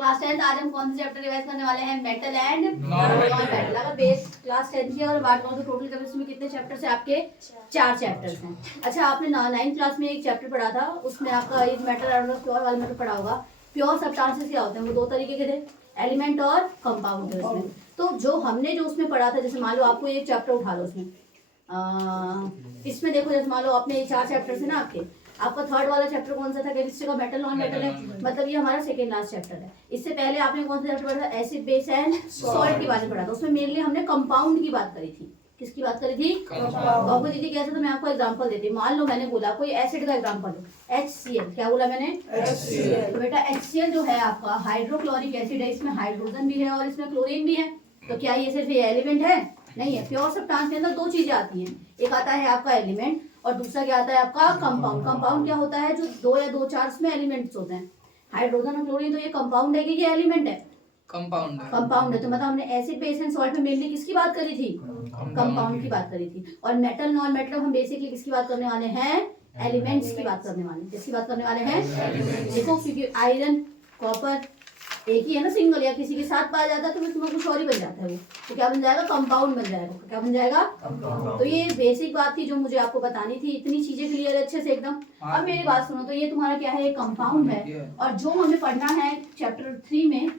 Class 10 आज हम कौन से चैप्टर रिवाइज करने वाले हैं? Metal and non metal. अगर बेस क्लास 10 की अगर बात करूं तो टोटल केमिस्ट्री में कितने चैप्टर्स हैं आपके? 4 चैप्टर्स हैं। अच्छा, आपने 9th क्लास में एक चैप्टर पढ़ा था, उसमें आपका इज मेटल और प्योर वाला मेटल पढ़ा होगा। प्योर सब्सटेंसेस क्या होते हैं? वो 2 तरीके के थे, एलिमेंट और कंपाउंड थे उसमें। तो जो हमने जो उसमें पढ़ा था, जैसे मान लो आपको एक चैप्टर उठा लो उसमें, इसमें देखो, जैसे मान लो आपने 4 चैप्टर है ना आपके, आपका 3rd वाला चैप्टर कौन सा था केमिस्ट्री का? मेटल नॉन मेटल है, मतलब ये हमारा सेकंड लास्ट चैप्टर है। इससे पहले आपने कौन सा चैप्टर पढ़ा था? एसिड बेस एंड सॉल्ट के बारे में पढ़ा था। उसमें मेनली हमने कंपाउंड की बात करी थी। किसकी बात करी थी? कंपाउंड। दीदी कैसे? तो मैं आपको एग्जांपल देती हूँ। मान लो मैंने बोला कोई एसिड का एग्जांपल दो, HCl। क्या बोला मैंने? HCl। तो बेटा HCl जो है आपका हाइड्रोक्लोरिक एसिड है, इसमें हाइड्रोजन भी है और इसमें क्लोरीन भी है। तो क्या ये सिर्फ ये एलिमेंट है? नहीं है। प्योर सब्सटेंस के अंदर 2 चीजें आती हैं, एक आता है आपका एलिमेंट और दूसरा क्या आता है आपका? कंपाउंड। कंपाउंड क्या होता है? जो 2 या 2-4 में एलिमेंट्स होते हैं। हाइड्रोजन और क्लोरीन, तो ये कंपाउंड है कि ये एलिमेंट है? कंपाउंड है। कंपाउंड है। तो मतलब हमने एसिड बेस एंड सॉल्ट में मेनली किसकी बात करी थी? कंपाउंड की बात करी थी। और मेटल नॉन मेटल हम बेसिकली किसकी बात करने वाले हैं? एलिमेंट्स की बात करने वाले हैं। किसकी बात करने वाले हैं? देखो, क्योंकि आयरन, कॉपर एक ही है ना, सिंगल, या किसी के साथ पाया जाता है तो उसमें कुछ और ही बन जाता है वो, तो क्या बन जाएगा? कंपाउंड बन जाएगा। क्या बन जाएगा? तो ये बेसिक बात थी जो मुझे आपको बतानी थी। इतनी चीजें क्लियर है अच्छे से एकदम? अब मेरी बात सुनो, तो ये तुम्हारा क्या है? कंपाउंड है। और जो हमें पढ़ना है चैप्टर 3 में,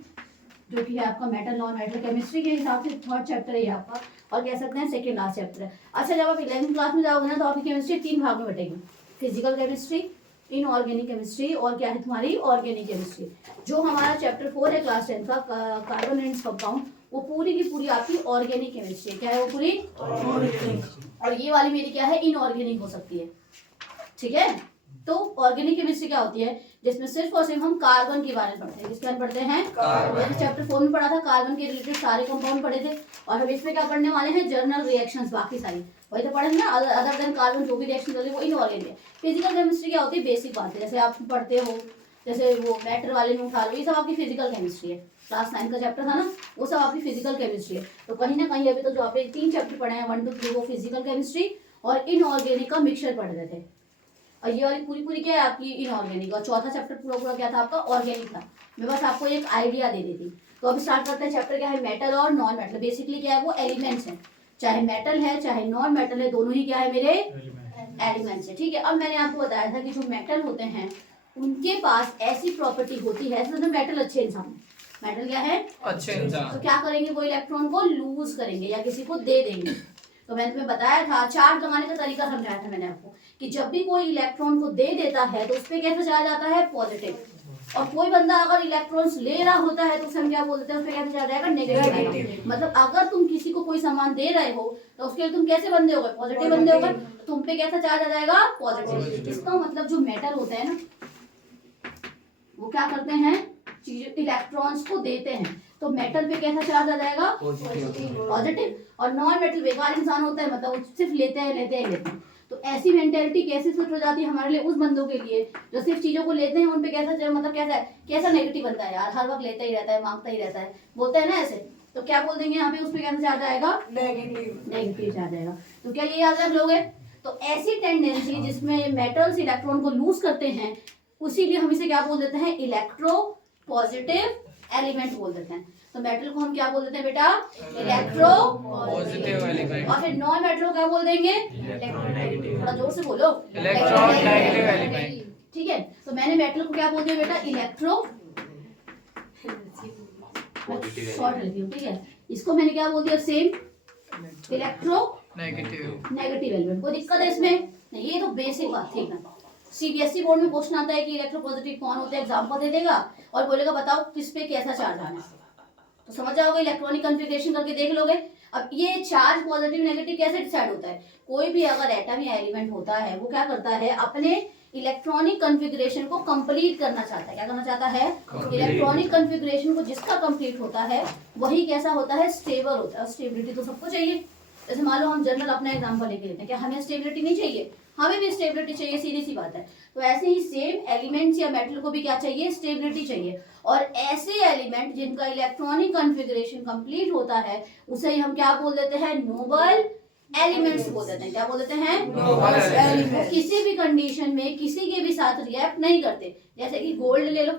जो कि है आपका मेटल नॉन मेटल, केमिस्ट्री के हिसाब से 3rd चैप्टर है ये आपका, और कह सकते हैं सेकंड लास्ट चैप्टर है। अच्छा, जब आप 11th क्लास में जाओगे ना तो आपकी केमिस्ट्री 3 भाग में बटेगी, फिजिकल केमिस्ट्री, इनऑर्गेनिक केमिस्ट्री और क्या है तुम्हारी? Organic chemistry. जो हमारा चैप्टर 4 है क्लास 10 का, कार्बन एंड कंपाउंड, वो पूरी की पूरी आपकी ऑर्गेनिक केमिस्ट्री। क्या है वो? पूरी ऑर्गेनिक। और ये वाली मेरी क्या है? इनऑर्गेनिक हो सकती है। ठीक है? तो ऑर्गेनिक केमिस्ट्री क्या होती है? जिसमें सिर्फ और सिर्फ हम कार्बन के बारे में पढ़ते हैं। किसके बारे में पढ़ते हैं? कार्बन। चैप्टर 4 में पढ़ा था, कार्बन के रिलेटेड सारे कंपाउंड पढ़े थे। और हम इसमें क्या पढ़ने वाले हैं? जर्नल रिएक्शंस, बाकी सारी वही तो पढ़ेंगे ना। अदर देन कार्बन जो भी रिएक्शन चल रही है वो इनऑर्गेनिक है। फिजिकल केमिस्ट्री क्या होती है? बेसिक बात है, जैसे आप पढ़ते हो, जैसे वो मैटर वाले में उठा लो, ये सब आपकी फिजिकल केमिस्ट्री है। क्लास 9 का चैप्टर था ना, वो सब आपकी फिजिकल केमिस्ट्री है। तो कहीं ना कहीं अभी तो जो आपने 3 चैप्टर पढ़े हैं 1 to 3, वो फिजिकल केमिस्ट्री और इनऑर्गेनिक का मिक्सचर पढ़ रहे थे। और ये वाली पूरी पूरी क्या है आपकी? इनऑर्गेनिक। और 4था चैप्टर पूरा पूरा क्या था आपका? ऑर्गेनिक था। मैं बस आपको एक आइडिया दे देती। तो अब स्टार्ट करते हैं चैप्टर क्या है? मेटल और नॉन मेटल। बेसिकली क्या है? वो एलिमेंट्स हैं, चाहे मेटल है चाहे नॉन मेटल है, दोनों ही क्या है मेरे? एलिमेंट्स है। ठीक है? अब मैंने आपको बताया था कि जो मेटल होते हैं उनके पास ऐसी प्रॉपर्टी होती है, तो मेटल अच्छे इंसान, मेटल क्या है? अच्छे इंसान। तो क्या करेंगे? वो इलेक्ट्रॉन को लूज करेंगे या किसी को दे देंगे। तो मैंने तुम्हें बताया था, चार्ज लगाने का तरीका समझाया था मैंने आपको, कि जब भी कोई इलेक्ट्रॉन को दे देता है तो उस पर कैसे चला जाता है? पॉजिटिव। और कोई बंदा अगर इलेक्ट्रॉन्स ले रहा होता है तो उसे हम क्या बोलते हैं? उस पर कैसे चला जाएगा? नेगेटिव। मतलब अगर तुम किसी को कोई सामान दे रहे हो तो उसके लिए तुम कैसे बंदे हो गए? पॉजिटिव बंदे हो गए। तुम पे कैसा चार्ज आ जाएगा? पॉजिटिव। इसका मतलब जो मेटल होता है ना, वो क्या करते हैं? इलेक्ट्रॉन्स को देते हैं, तो मेटल पे कैसा चार्ज आ जाएगा? पॉजिटिव। और नॉन मेटल बेकार इंसान होता है, मतलब सिर्फ लेते हैं। तो ऐसी मेंटेलिटी कैसे फिट हो जाती है हमारे लिए, उस बंदों के लिए जो सिर्फ चीजों को लेते हैं, उन पे कैसा मतलब कैसा नेगेटिव बनता है यार, हर वक्त लेता ही रहता है, मांगता ही रहता है, बोलते हैं ना ऐसे। तो क्या बोल देंगे यहाँ पे? उस पे कैसा चार्ज आएगा? नेगेटिव चार्ज आएगा। तो क्या ये याद रख लोगे? तो ऐसी टेंडेंसी जिसमें मेटल्स इलेक्ट्रॉन को लूज करते हैं, उसीलिए हम इसे क्या बोल देते हैं? इलेक्ट्रो पॉजिटिव एलिमेंट बोल देते हैं। तो मेटल को हम क्या बोल देते हैं बेटा? Electro positive element. और फिर नॉन मेटल को क्या बोल देंगे? थोड़ा जोर से बोलो। Electron negative element. ठीक है? तो मैंने मेटल को क्या बोल दिया बेटा? इलेक्ट्रो शॉर्ट रखी हूँ। ठीक है? इसको मैंने क्या बोल दिया? Same electro negative element. कोई दिक्कत है इसमें? नहीं, ये तो बेसिक बात थी ना। सीबीएसई बोर्ड में क्वेश्चन आता है कि इलेक्ट्रोपॉजिटिव कौन होते हैं, एग्जांपल दे देगा और बोलेगा बताओ किस पे कैसा चार्ज आना है, तो समझ जाओगे, इलेक्ट्रॉनिक कॉन्फ़िगरेशन करके देख लोगे। अब ये चार्ज पॉजिटिव नेगेटिव कैसे डिसाइड होता है? कोई भी अगर एटम या एलिमेंट होता है, वो क्या करता है? अपने इलेक्ट्रॉनिक कॉन्फ़िगरेशन को कंप्लीट करना चाहता है। क्या करना चाहता है? इलेक्ट्रॉनिक कॉन्फ़िगरेशन को जिसका कंप्लीट होता है वही कैसा होता है? स्टेबल होता है। स्टेबिलिटी तो सबको चाहिए। जैसे मान लो हम जनरल अपना एग्जांपल लेके लेते हैं, क्या हमें स्टेबिलिटी नहीं चाहिए? हमें भी स्टेबिलिटी चाहिए, सीधी सी बात है। तो ऐसे ही सेम एलिमेंट्स या मेटल को भी क्या चाहिए? स्टेबिलिटी चाहिए। और ऐसे एलिमेंट जिनका इलेक्ट्रॉनिक कॉन्फ़िगरेशन कंप्लीट होता है उसे हम क्या बोल देते हैं? नोबल एलिमेंट्स बोल देते हैं। क्या बोल देते हैं? Noble elements. किसी भी कंडीशन में किसी के भी साथ रिएक्ट नहीं करते। जैसे कि गोल्ड ले लो,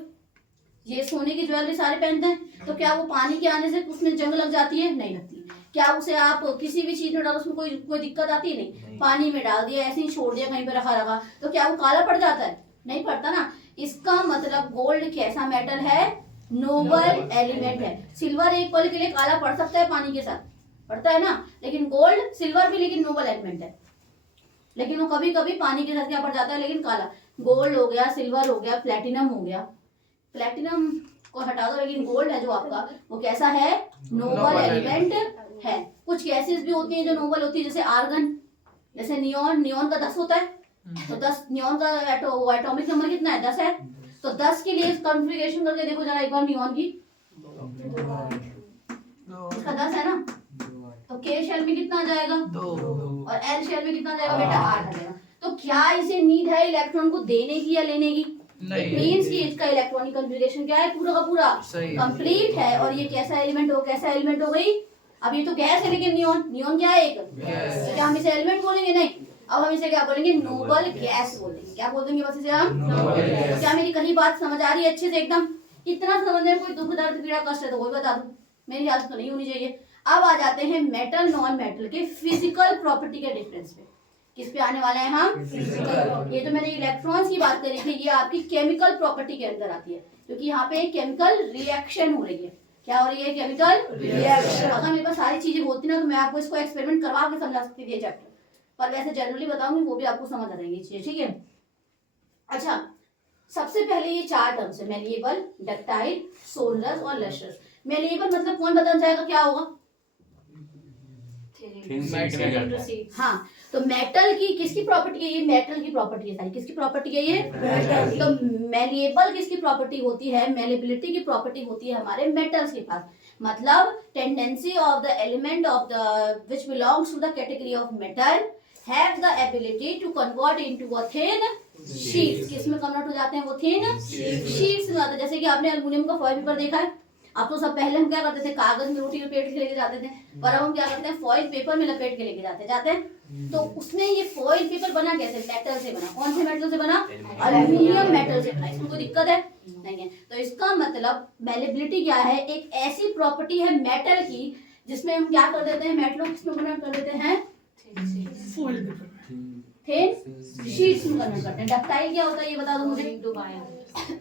ये सोने की ज्वेलरी सारे पहनते हैं, तो क्या वो पानी के आने से उसमें जंग लग जाती है? नहीं लगती। क्या उसे आप किसी भी चीज में डालो उसमें कोई दिक्कत आती है? नहीं। पानी में डाल दिया, ऐसे ही छोड़ दिया कहीं पे रखा रखा, तो क्या वो काला पड़ जाता है? नहीं पड़ता ना। इसका मतलब गोल्ड कैसा मेटल है? नोबल एलिमेंट है। सिल्वर एक पल के लिए काला पड़ सकता है पानी के साथ, पड़ता है ना, लेकिन गोल्ड, सिल्वर भी लेकिन नोबल एलिमेंट है, लेकिन वो कभी कभी पानी के साथ क्या पड़ जाता है, लेकिन काला। गोल्ड हो गया, सिल्वर हो गया, प्लेटिनम हो गया, प्लेटिनम को हटा दो, लेकिन गोल्ड है जो आपका वो कैसा है? नोबल एलिमेंट है। कुछ गैसेस भी होती हैं जो नोबल होती है, जैसे आर्गन, जैसे नियॉन। नियॉन का 10 होता है, तो 10 नियॉन का एटॉमिक नंबर कितना है? 10 है। तो 10 के लिए कॉन्फ़िगरेशन करके देखो जरा एक बार नियॉन की, इसका 10 है ना, तो के शेल में कितना आ जाएगा? 2, और एल शेल में कितना आ जाएगा बेटा? 8 आ जाएगा। तो क्या इसे नीड है इलेक्ट्रॉन को देने की या लेने की? नहीं। मींस कि इसका इलेक्ट्रॉनिक कॉन्फ़िगरेशन क्या है? पूरा का पूरा कंप्लीट है। और ये कैसा एलिमेंट हो, कैसा एलिमेंट हो गई? अब ये तो गैस है, लेकिन नियॉन, नियॉन क्या है? एक। तो क्या हम इसे एलिमेंट बोलेंगे? नहीं। अब हम इसे क्या बोलेंगे? नोबल गैस बोलेंगे। क्या बोल देंगे बस इसे हम? तो क्या मेरी कहीं बात समझ आ रही है अच्छे से एकदम? इतना समझने में कोई दुख दर्द पीड़ा कष्ट है तो कोई बता दो, मेरी हालत तो नहीं होनी चाहिए। अब आ जाते हैं मेटल नॉन मेटल के फिजिकल प्रॉपर्टी के डिफरेंस पे। किस पे आने वाले हैं हम? फिजिकल। ये तो मैंने इलेक्ट्रॉन्स की बात करी थी, ये आपकी केमिकल प्रॉपर्टी के अंदर आती है, क्योंकि यहाँ पे केमिकल रिएक्शन हो रही है। क्या हो रही है? Chemical reaction. अगर मेरे पास सारी चीजें होती ना तो मैं आपको इसको एक्सपेरिमेंट करवा के समझा सकती थी चैप्टर, पर वैसे जनरली बताऊंगी वो भी आपको समझ आ जाएंगी चीजें, ठीक है। अच्छा, सबसे पहले ये 4 टर्म्स है, मैलिएबल, डक्टाइल, सोलरस और लस्ट्रस। मैलिएबल मतलब कौन बताना चाहेगा क्या होगा? हाँ, तो मेटल की किसकी प्रॉपर्टी है? ये मेटल की प्रॉपर्टी है सारी। किसकी प्रॉपर्टी है ये? मेटल। तो मैलिएबल किसकी प्रॉपर्टी होती है? मेलिबिलिटी की प्रॉपर्टी होती है हमारे मेटल्स के पास। मतलब tendency of the element of the which belongs to the category of metal have the ability to convert into a thin sheets. किसमें कन्वर्ट हो जाते हैं वो? थिन शीट्स में आते हैं। जैसे कि आपने एल्युमिनियम का फॉइल पेपर देखा है। अब तो सब पहले हम क्या करते थे, कागज में रोटी लपेट के लेके जाते थे, पर अब हम क्या करते हैं, फॉइल पेपर में लपेट के लेके जाते हैं। तो उसमें ये फॉइल पेपर बना कैसे? मेटल से बना। कौन से मेटल से बना? एल्युमिनियम मेटल से बना। इसमें कोई दिक्कत है? नहीं है। तो इसका मतलब मेलेबिलिटी क्या है? एक ऐसी प्रॉपर्टी है मेटल की जिसमें हम क्या कर देते हैं, मेटल को किसमें कन्वर्ट कर देते हैं? फॉइल पेपर में, थिन शीट्स में कन्वर्ट करते हैं। डक्टाइल क्या होता है ये बता दो मुझे?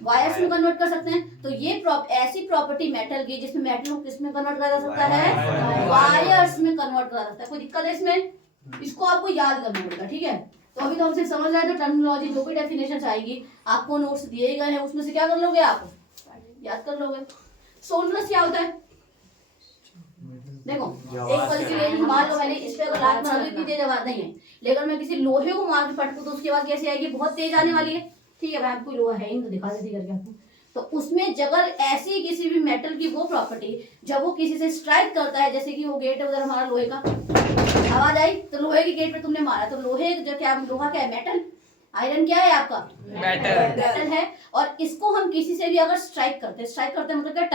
वायर्स में कन्वर्ट कर सकते हैं। तो ये ऐसी प्रॉपर्टी मेटल की जिसमें मेटल को किसमें कन्वर्ट करा जा सकता है? वायर्स में कन्वर्ट करा सकता है। कोई दिक्कत है इसमें? इसको आपको याद करना पड़ेगा, ठीक है। तो अभी तो हमसे समझ रहे हैं, तो टर्मिनोलॉजी जो भी डेफिनेशन आएगी आपको नोट्स दिए गए हैं उसमें से क्या कर लोगे? आप याद कर लोगे। सोलरस क्या होता है? देखो, एक पल के लिए मान लो मैंने इस पे अगर लात मार दी, इतनी तेज आवाज नहीं है, लेकिन मैं किसी लोहे को मार के पटकूं तो उसके बाद कैसे आएगी? बहुत तेज आने वाली है, ठीक है। मैं आपको लोहा है ही तो दिखा देती करके आपको। तो उसमें अगर ऐसी किसी भी मेटल की वो प्रॉपर्टी जब वो किसी से स्ट्राइक करता है, जैसे कि वो गेट है उधर हमारा लोहे का, आवाज आई तो लोहे के गेट पे तुमने मारा, तो लोहे जो क्या, लोहा क्या है? मेटल। आयरन क्या है आपका? मेटल है। और इसको हम किसी से भी अगर स्ट्राइक करते हैं मतलब क्या?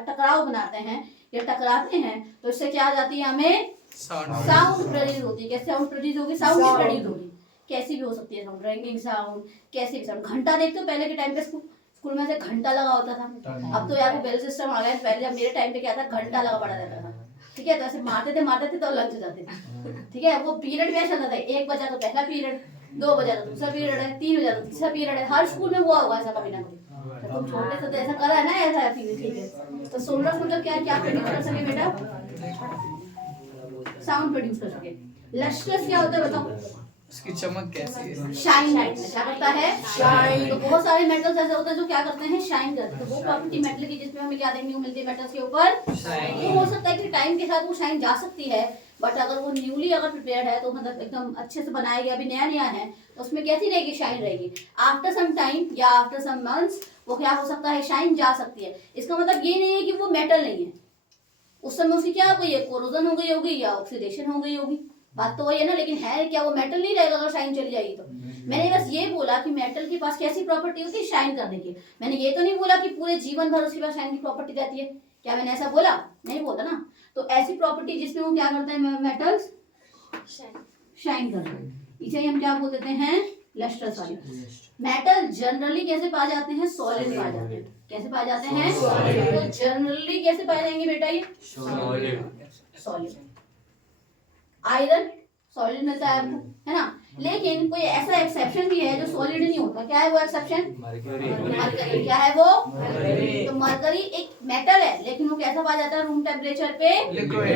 टकराव बनाते हैं या टकराते हैं, तो इससे क्या आ जाती है? हमें साउंड प्रोड्यूस होती है। कैसे साउंड प्रोड्यूस होगी? साउंड प्रोड्यूस होगी, कैसी भी हो सकती है साउंड, रैंगिंग साउंड, कैसी भी साउंड। घंटा देखते हो? पहले के टाइम पे स्कूल में से घंटा लगा होता था। अब तो यार बेल सिस्टम आ गया है। पहले जब मेरे टाइम पे क्या था, घंटा लगा पड़ा रहता था, ठीक है। तो ऐसे मारते थे तो लंच हो जाते थे, ठीक है। वो पीरियड भी ऐसा था, 1 बजा तो पहला पीरियड, 2 बजा तो दूसरा पीरियड है, 3 बजा तो तीसरा पीरियड है। हर स्कूल में हुआ होगा ऐसा कभी ना कभी। तो तुम छोटे से तो ऐसा करा है ना, ऐसा फील, ठीक है। तो सोलर मतलब क्या क्या प्रोड्यूस कर सके बेटा? साउंड प्रोड्यूस कर सके। लस्ट्रस क्या होता है बताओ? उसकी चमक कैसी है? शाइन क्या करता है? शाइन। तो बहुत सारे मेटल्स ऐसे होते हैं जो क्या करते हैं? शाइन करते हैं। तो वो प्रॉपर्टी मेटल की जिसमें हमें क्या देखने को मिलती है मेटल्स के ऊपर? वो हो सकता है कि टाइम के साथ वो शाइन जा सकती है, बट अगर वो न्यूली अगर प्रिपेयर्ड है तो मतलब एकदम अच्छे से बनाया गया, अभी नया नया है, तो उसमें कैसी रहेगी? शाइन रहेगी। आफ्टर सम टाइम या आफ्टर सम मंथ्स वो क्या हो सकता है? शाइन जा सकती है। इसका मतलब ये नहीं है कि वो मेटल नहीं है, उस समय उसकी क्या हो गई है? कोरोजन हो गई होगी या ऑक्सीडेशन हो गई होगी, बात तो वही है ना। लेकिन है क्या वो मेटल नहीं रहेगा अगर शाइन चली जाएगी तो? मैंने बस ये बोला कि मेटल के पास कैसी प्रॉपर्टी होती है? शाइन करने की। मैंने ये तो नहीं बोला कि पूरे जीवन भर उसके पास शाइन की प्रॉपर्टी रहती है। क्या मैंने ऐसा बोला? नहीं बोला ना। तो ऐसी प्रॉपर्टी जिसमें वो क्या करते हैं? मेटल्स शाइन करते हैं, इसे हम क्या बोल देते हैं? लस्ट्रस वाले। मेटल जनरली कैसे पाए जाते हैं? सॉलिड पाए जाते हैं। कैसे पाए जाते हैं? तो जनरली कैसे पाए जाएंगे बेटा? ये सॉलिड। आयरन सॉलिड मिलता है आपको, है ना। लेकिन कोई ऐसा एक्सेप्शन भी है जो सॉलिड नहीं होता। क्या है वो एक्सेप्शन? मरकरी। क्या है वो? तो मरकरी एक मेटल है, लेकिन वो कैसा पाया जाता है? रूम टेम्परेचर पे लिक्विड।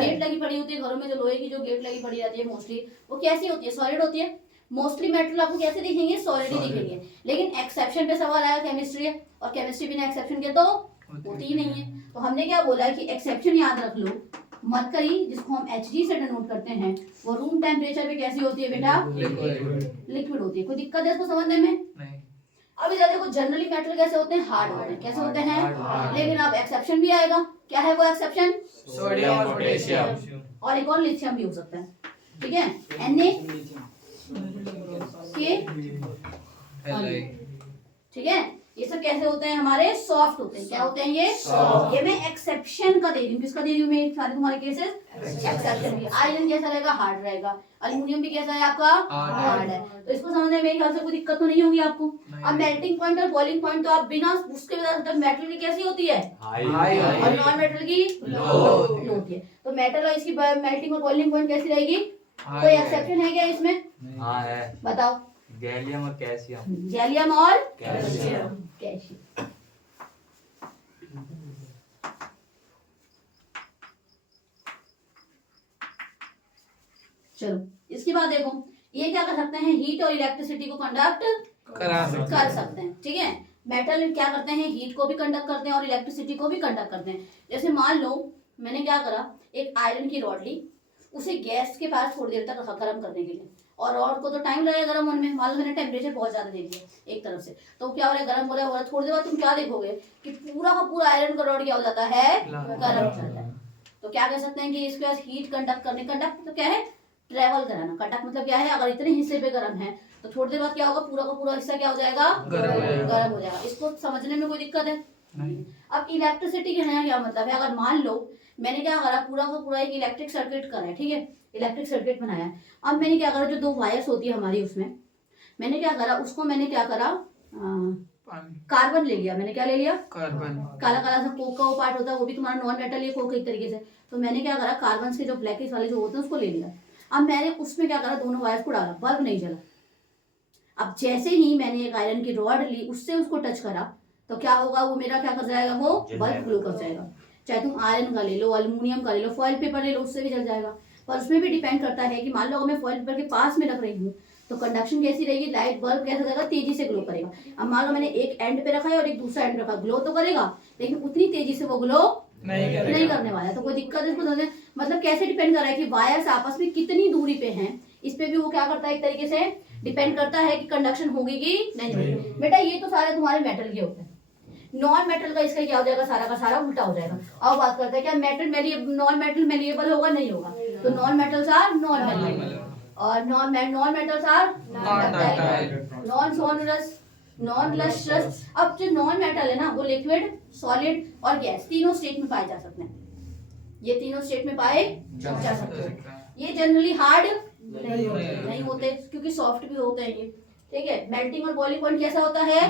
गेट लगी पड़ी होती है घरों में, जो लोहे की जो गेट लगी पड़ी रहती है मोस्टली, वो कैसी होती है? सॉलिड होती है। मोस्टली मेटल आपको कैसे दिखेंगे? सॉलिड ही दिखेंगे। लेकिन एक्सेप्शन पे सवाल आया, केमिस्ट्री है, और केमिस्ट्री बिना एक्सेप्शन के तो होती ही नहीं है। तो हमने क्या बोला कि एक्सेप्शन याद रख लो। मरकरी, जिसको हम Hg से डिनोट करते हैं, वो रूम टेम्परेचर पे कैसी होती है बेटा? लिक्विड होती है। कोई दिक्कत है इसको समझने में? नहीं। अब इधर देखो, जनरली मेटल कैसे होते हैं? हार्ड होते हैं। कैसे होते हैं? लेकिन अब एक्सेप्शन भी आएगा। क्या है वो एक्सेप्शन? सोडियम और पोटेशियम और एक और लिथियम भी हो सकता है। ठीक है, Na के, ठीक है। ये सब कैसे होते हैं? हमारे सॉफ्ट होते हैं। क्या होते हैं ये मैं एक्सेप्शन का दे रही हूँ। किसका दे रही हूँ मैं? सारे तुम्हारे केसेस एक्सेप्शन के। आयरन कैसा रहेगा? हार्ड रहेगा। एल्युमिनियम भी कैसा है आपका? हार्ड है। तो इसको समझने में मेरे ख्याल से कोई दिक्कत तो नहीं होगी आपको। अब मेल्टिंग पॉइंट और बॉइलिंग पॉइंट तो आप बिना उसके बता, मेटल की कैसी होती है? हाई, और नॉन मेटल की लो होती है। तो मेटल और इसकी मेल्टिंग और बॉइलिंग पॉइंट कैसी रहेगी? कोई एक्सेप्शन है क्या इसमें? हाँ है। बताओ। गैलियम और कैल्शियम। गैलियम और कैल्शियम। चलो, इसके बाद देखो, ये क्या कर सकते हैं? हीट और इलेक्ट्रिसिटी को कंडक्ट कर सकते हैं। ठीक है, मेटल क्या करते हैं? हीट को भी कंडक्ट करते हैं और इलेक्ट्रिसिटी को भी कंडक्ट करते हैं। जैसे मान लो मैंने क्या करा, एक आयरन की रॉड ली, उसे गैस के पास थोड़ी देर तक रखा गर्म करने के लिए, और रॉड को तो टाइम लगेगा गर्म होने में। मान लो मैंने टेम्परेचर बहुत ज्यादा दे दिया एक तरफ से, तो क्या हो रहा है? गर्म हो रहा है। थोड़ी देर बाद तुम क्या देखोगे कि पूरा का पूरा आयरन का रॉड क्या हो जाता है? गर्म हो जाता है। तो क्या कह सकते हैं कि इसके पास हीट कंडक्ट करने, कंडक्ट मतलब क्या है? ट्रेवल कराना। कंडक्ट मतलब क्या है? अगर इतने हिस्से पे गर्म है तो थोड़ी देर बाद क्या होगा? पूरा का पूरा हिस्सा क्या हो जाएगा? गर्म हो जाएगा। इसको समझने में कोई दिक्कत है? नहीं। अब इलेक्ट्रिसिटी के नया क्या मतलब है? अगर मान लो मैंने क्या करा, पूरा का पूरा एक इलेक्ट्रिक सर्किट करा है। ठीक है, इलेक्ट्रिक सर्किट बनाया है। अब मैंने क्या करा, जो दो वायर्स होती है हमारी, उसमें मैंने क्या करा, उसको मैंने क्या करा, कार्बन ले लिया। मैंने क्या ले लिया? कार्बन। काला काला सा कोक का वो पार्ट होता है, वो भी तुम्हारा नॉन मेटल है, कोक एक तरीके से। तो मैंने क्या करा, कार्बन के जो ब्लैकिश वाले जो होते हैं उसको ले लिया। अब मैंने उसमें क्या करा, दोनों वायर्स को डाला, बल्ब नहीं जला। अब जैसे ही मैंने एक आयरन की रॉड ली, उससे उसको टच करा, तो क्या होगा? वो मेरा क्या कर जाएगा? वो बल्ब ग्लो कर जाएगा। चाहे तुम आयरन का ले लो, एल्युमिनियम का ले लो, फॉइल पेपर ले लो, उससे भी जल जाएगा। पर उसमें भी डिपेंड करता है कि मान लो अगर मैं फॉइल पेपर के पास में रख रही हूँ तो कंडक्शन कैसी रहेगी? लाइट बल्ब कैसा रहेगा? तेजी से ग्लो करेगा। अब मान लो मैंने एक एंड पे रखा है और एक दूसरा एंड रखा, ग्लो तो करेगा, लेकिन उतनी तेजी से वो ग्लो नहीं करने वाला है। तो कोई दिक्कत है इसको समझने? मतलब कैसे डिपेंड कर रहा है कि वायर्स आपस में कितनी दूरी पे हैं, इस पे भी वो क्या करता है? एक तरीके से डिपेंड करता है कि कंडक्शन होगी कि नहीं होगी। बेटा ये तो सारे तुम्हारे मेटल के होते हैं। नॉन मेटल का इसका क्या हो जाएगा? सारा का सारा उल्टा हो जाएगा। अब बात करते हैं क्या मेटल नॉन मेटल मेलिएबल होगा? नहीं होगा। तो non metals are non metal और non metals are non sonorous, non lustrous. अब जो नॉन मेटल है ना, वो लिक्विड, सॉलिड और गैस तीनों स्टेट में पाए जा सकते हैं। ये तीनों स्टेट में पाए जा सकते हैं। ये जनरली हार्ड नहीं होते क्योंकि सॉफ्ट भी होते हैं ये। ठीक है, मेल्टिंग और बॉइलिंग पॉइंट कैसा होता है?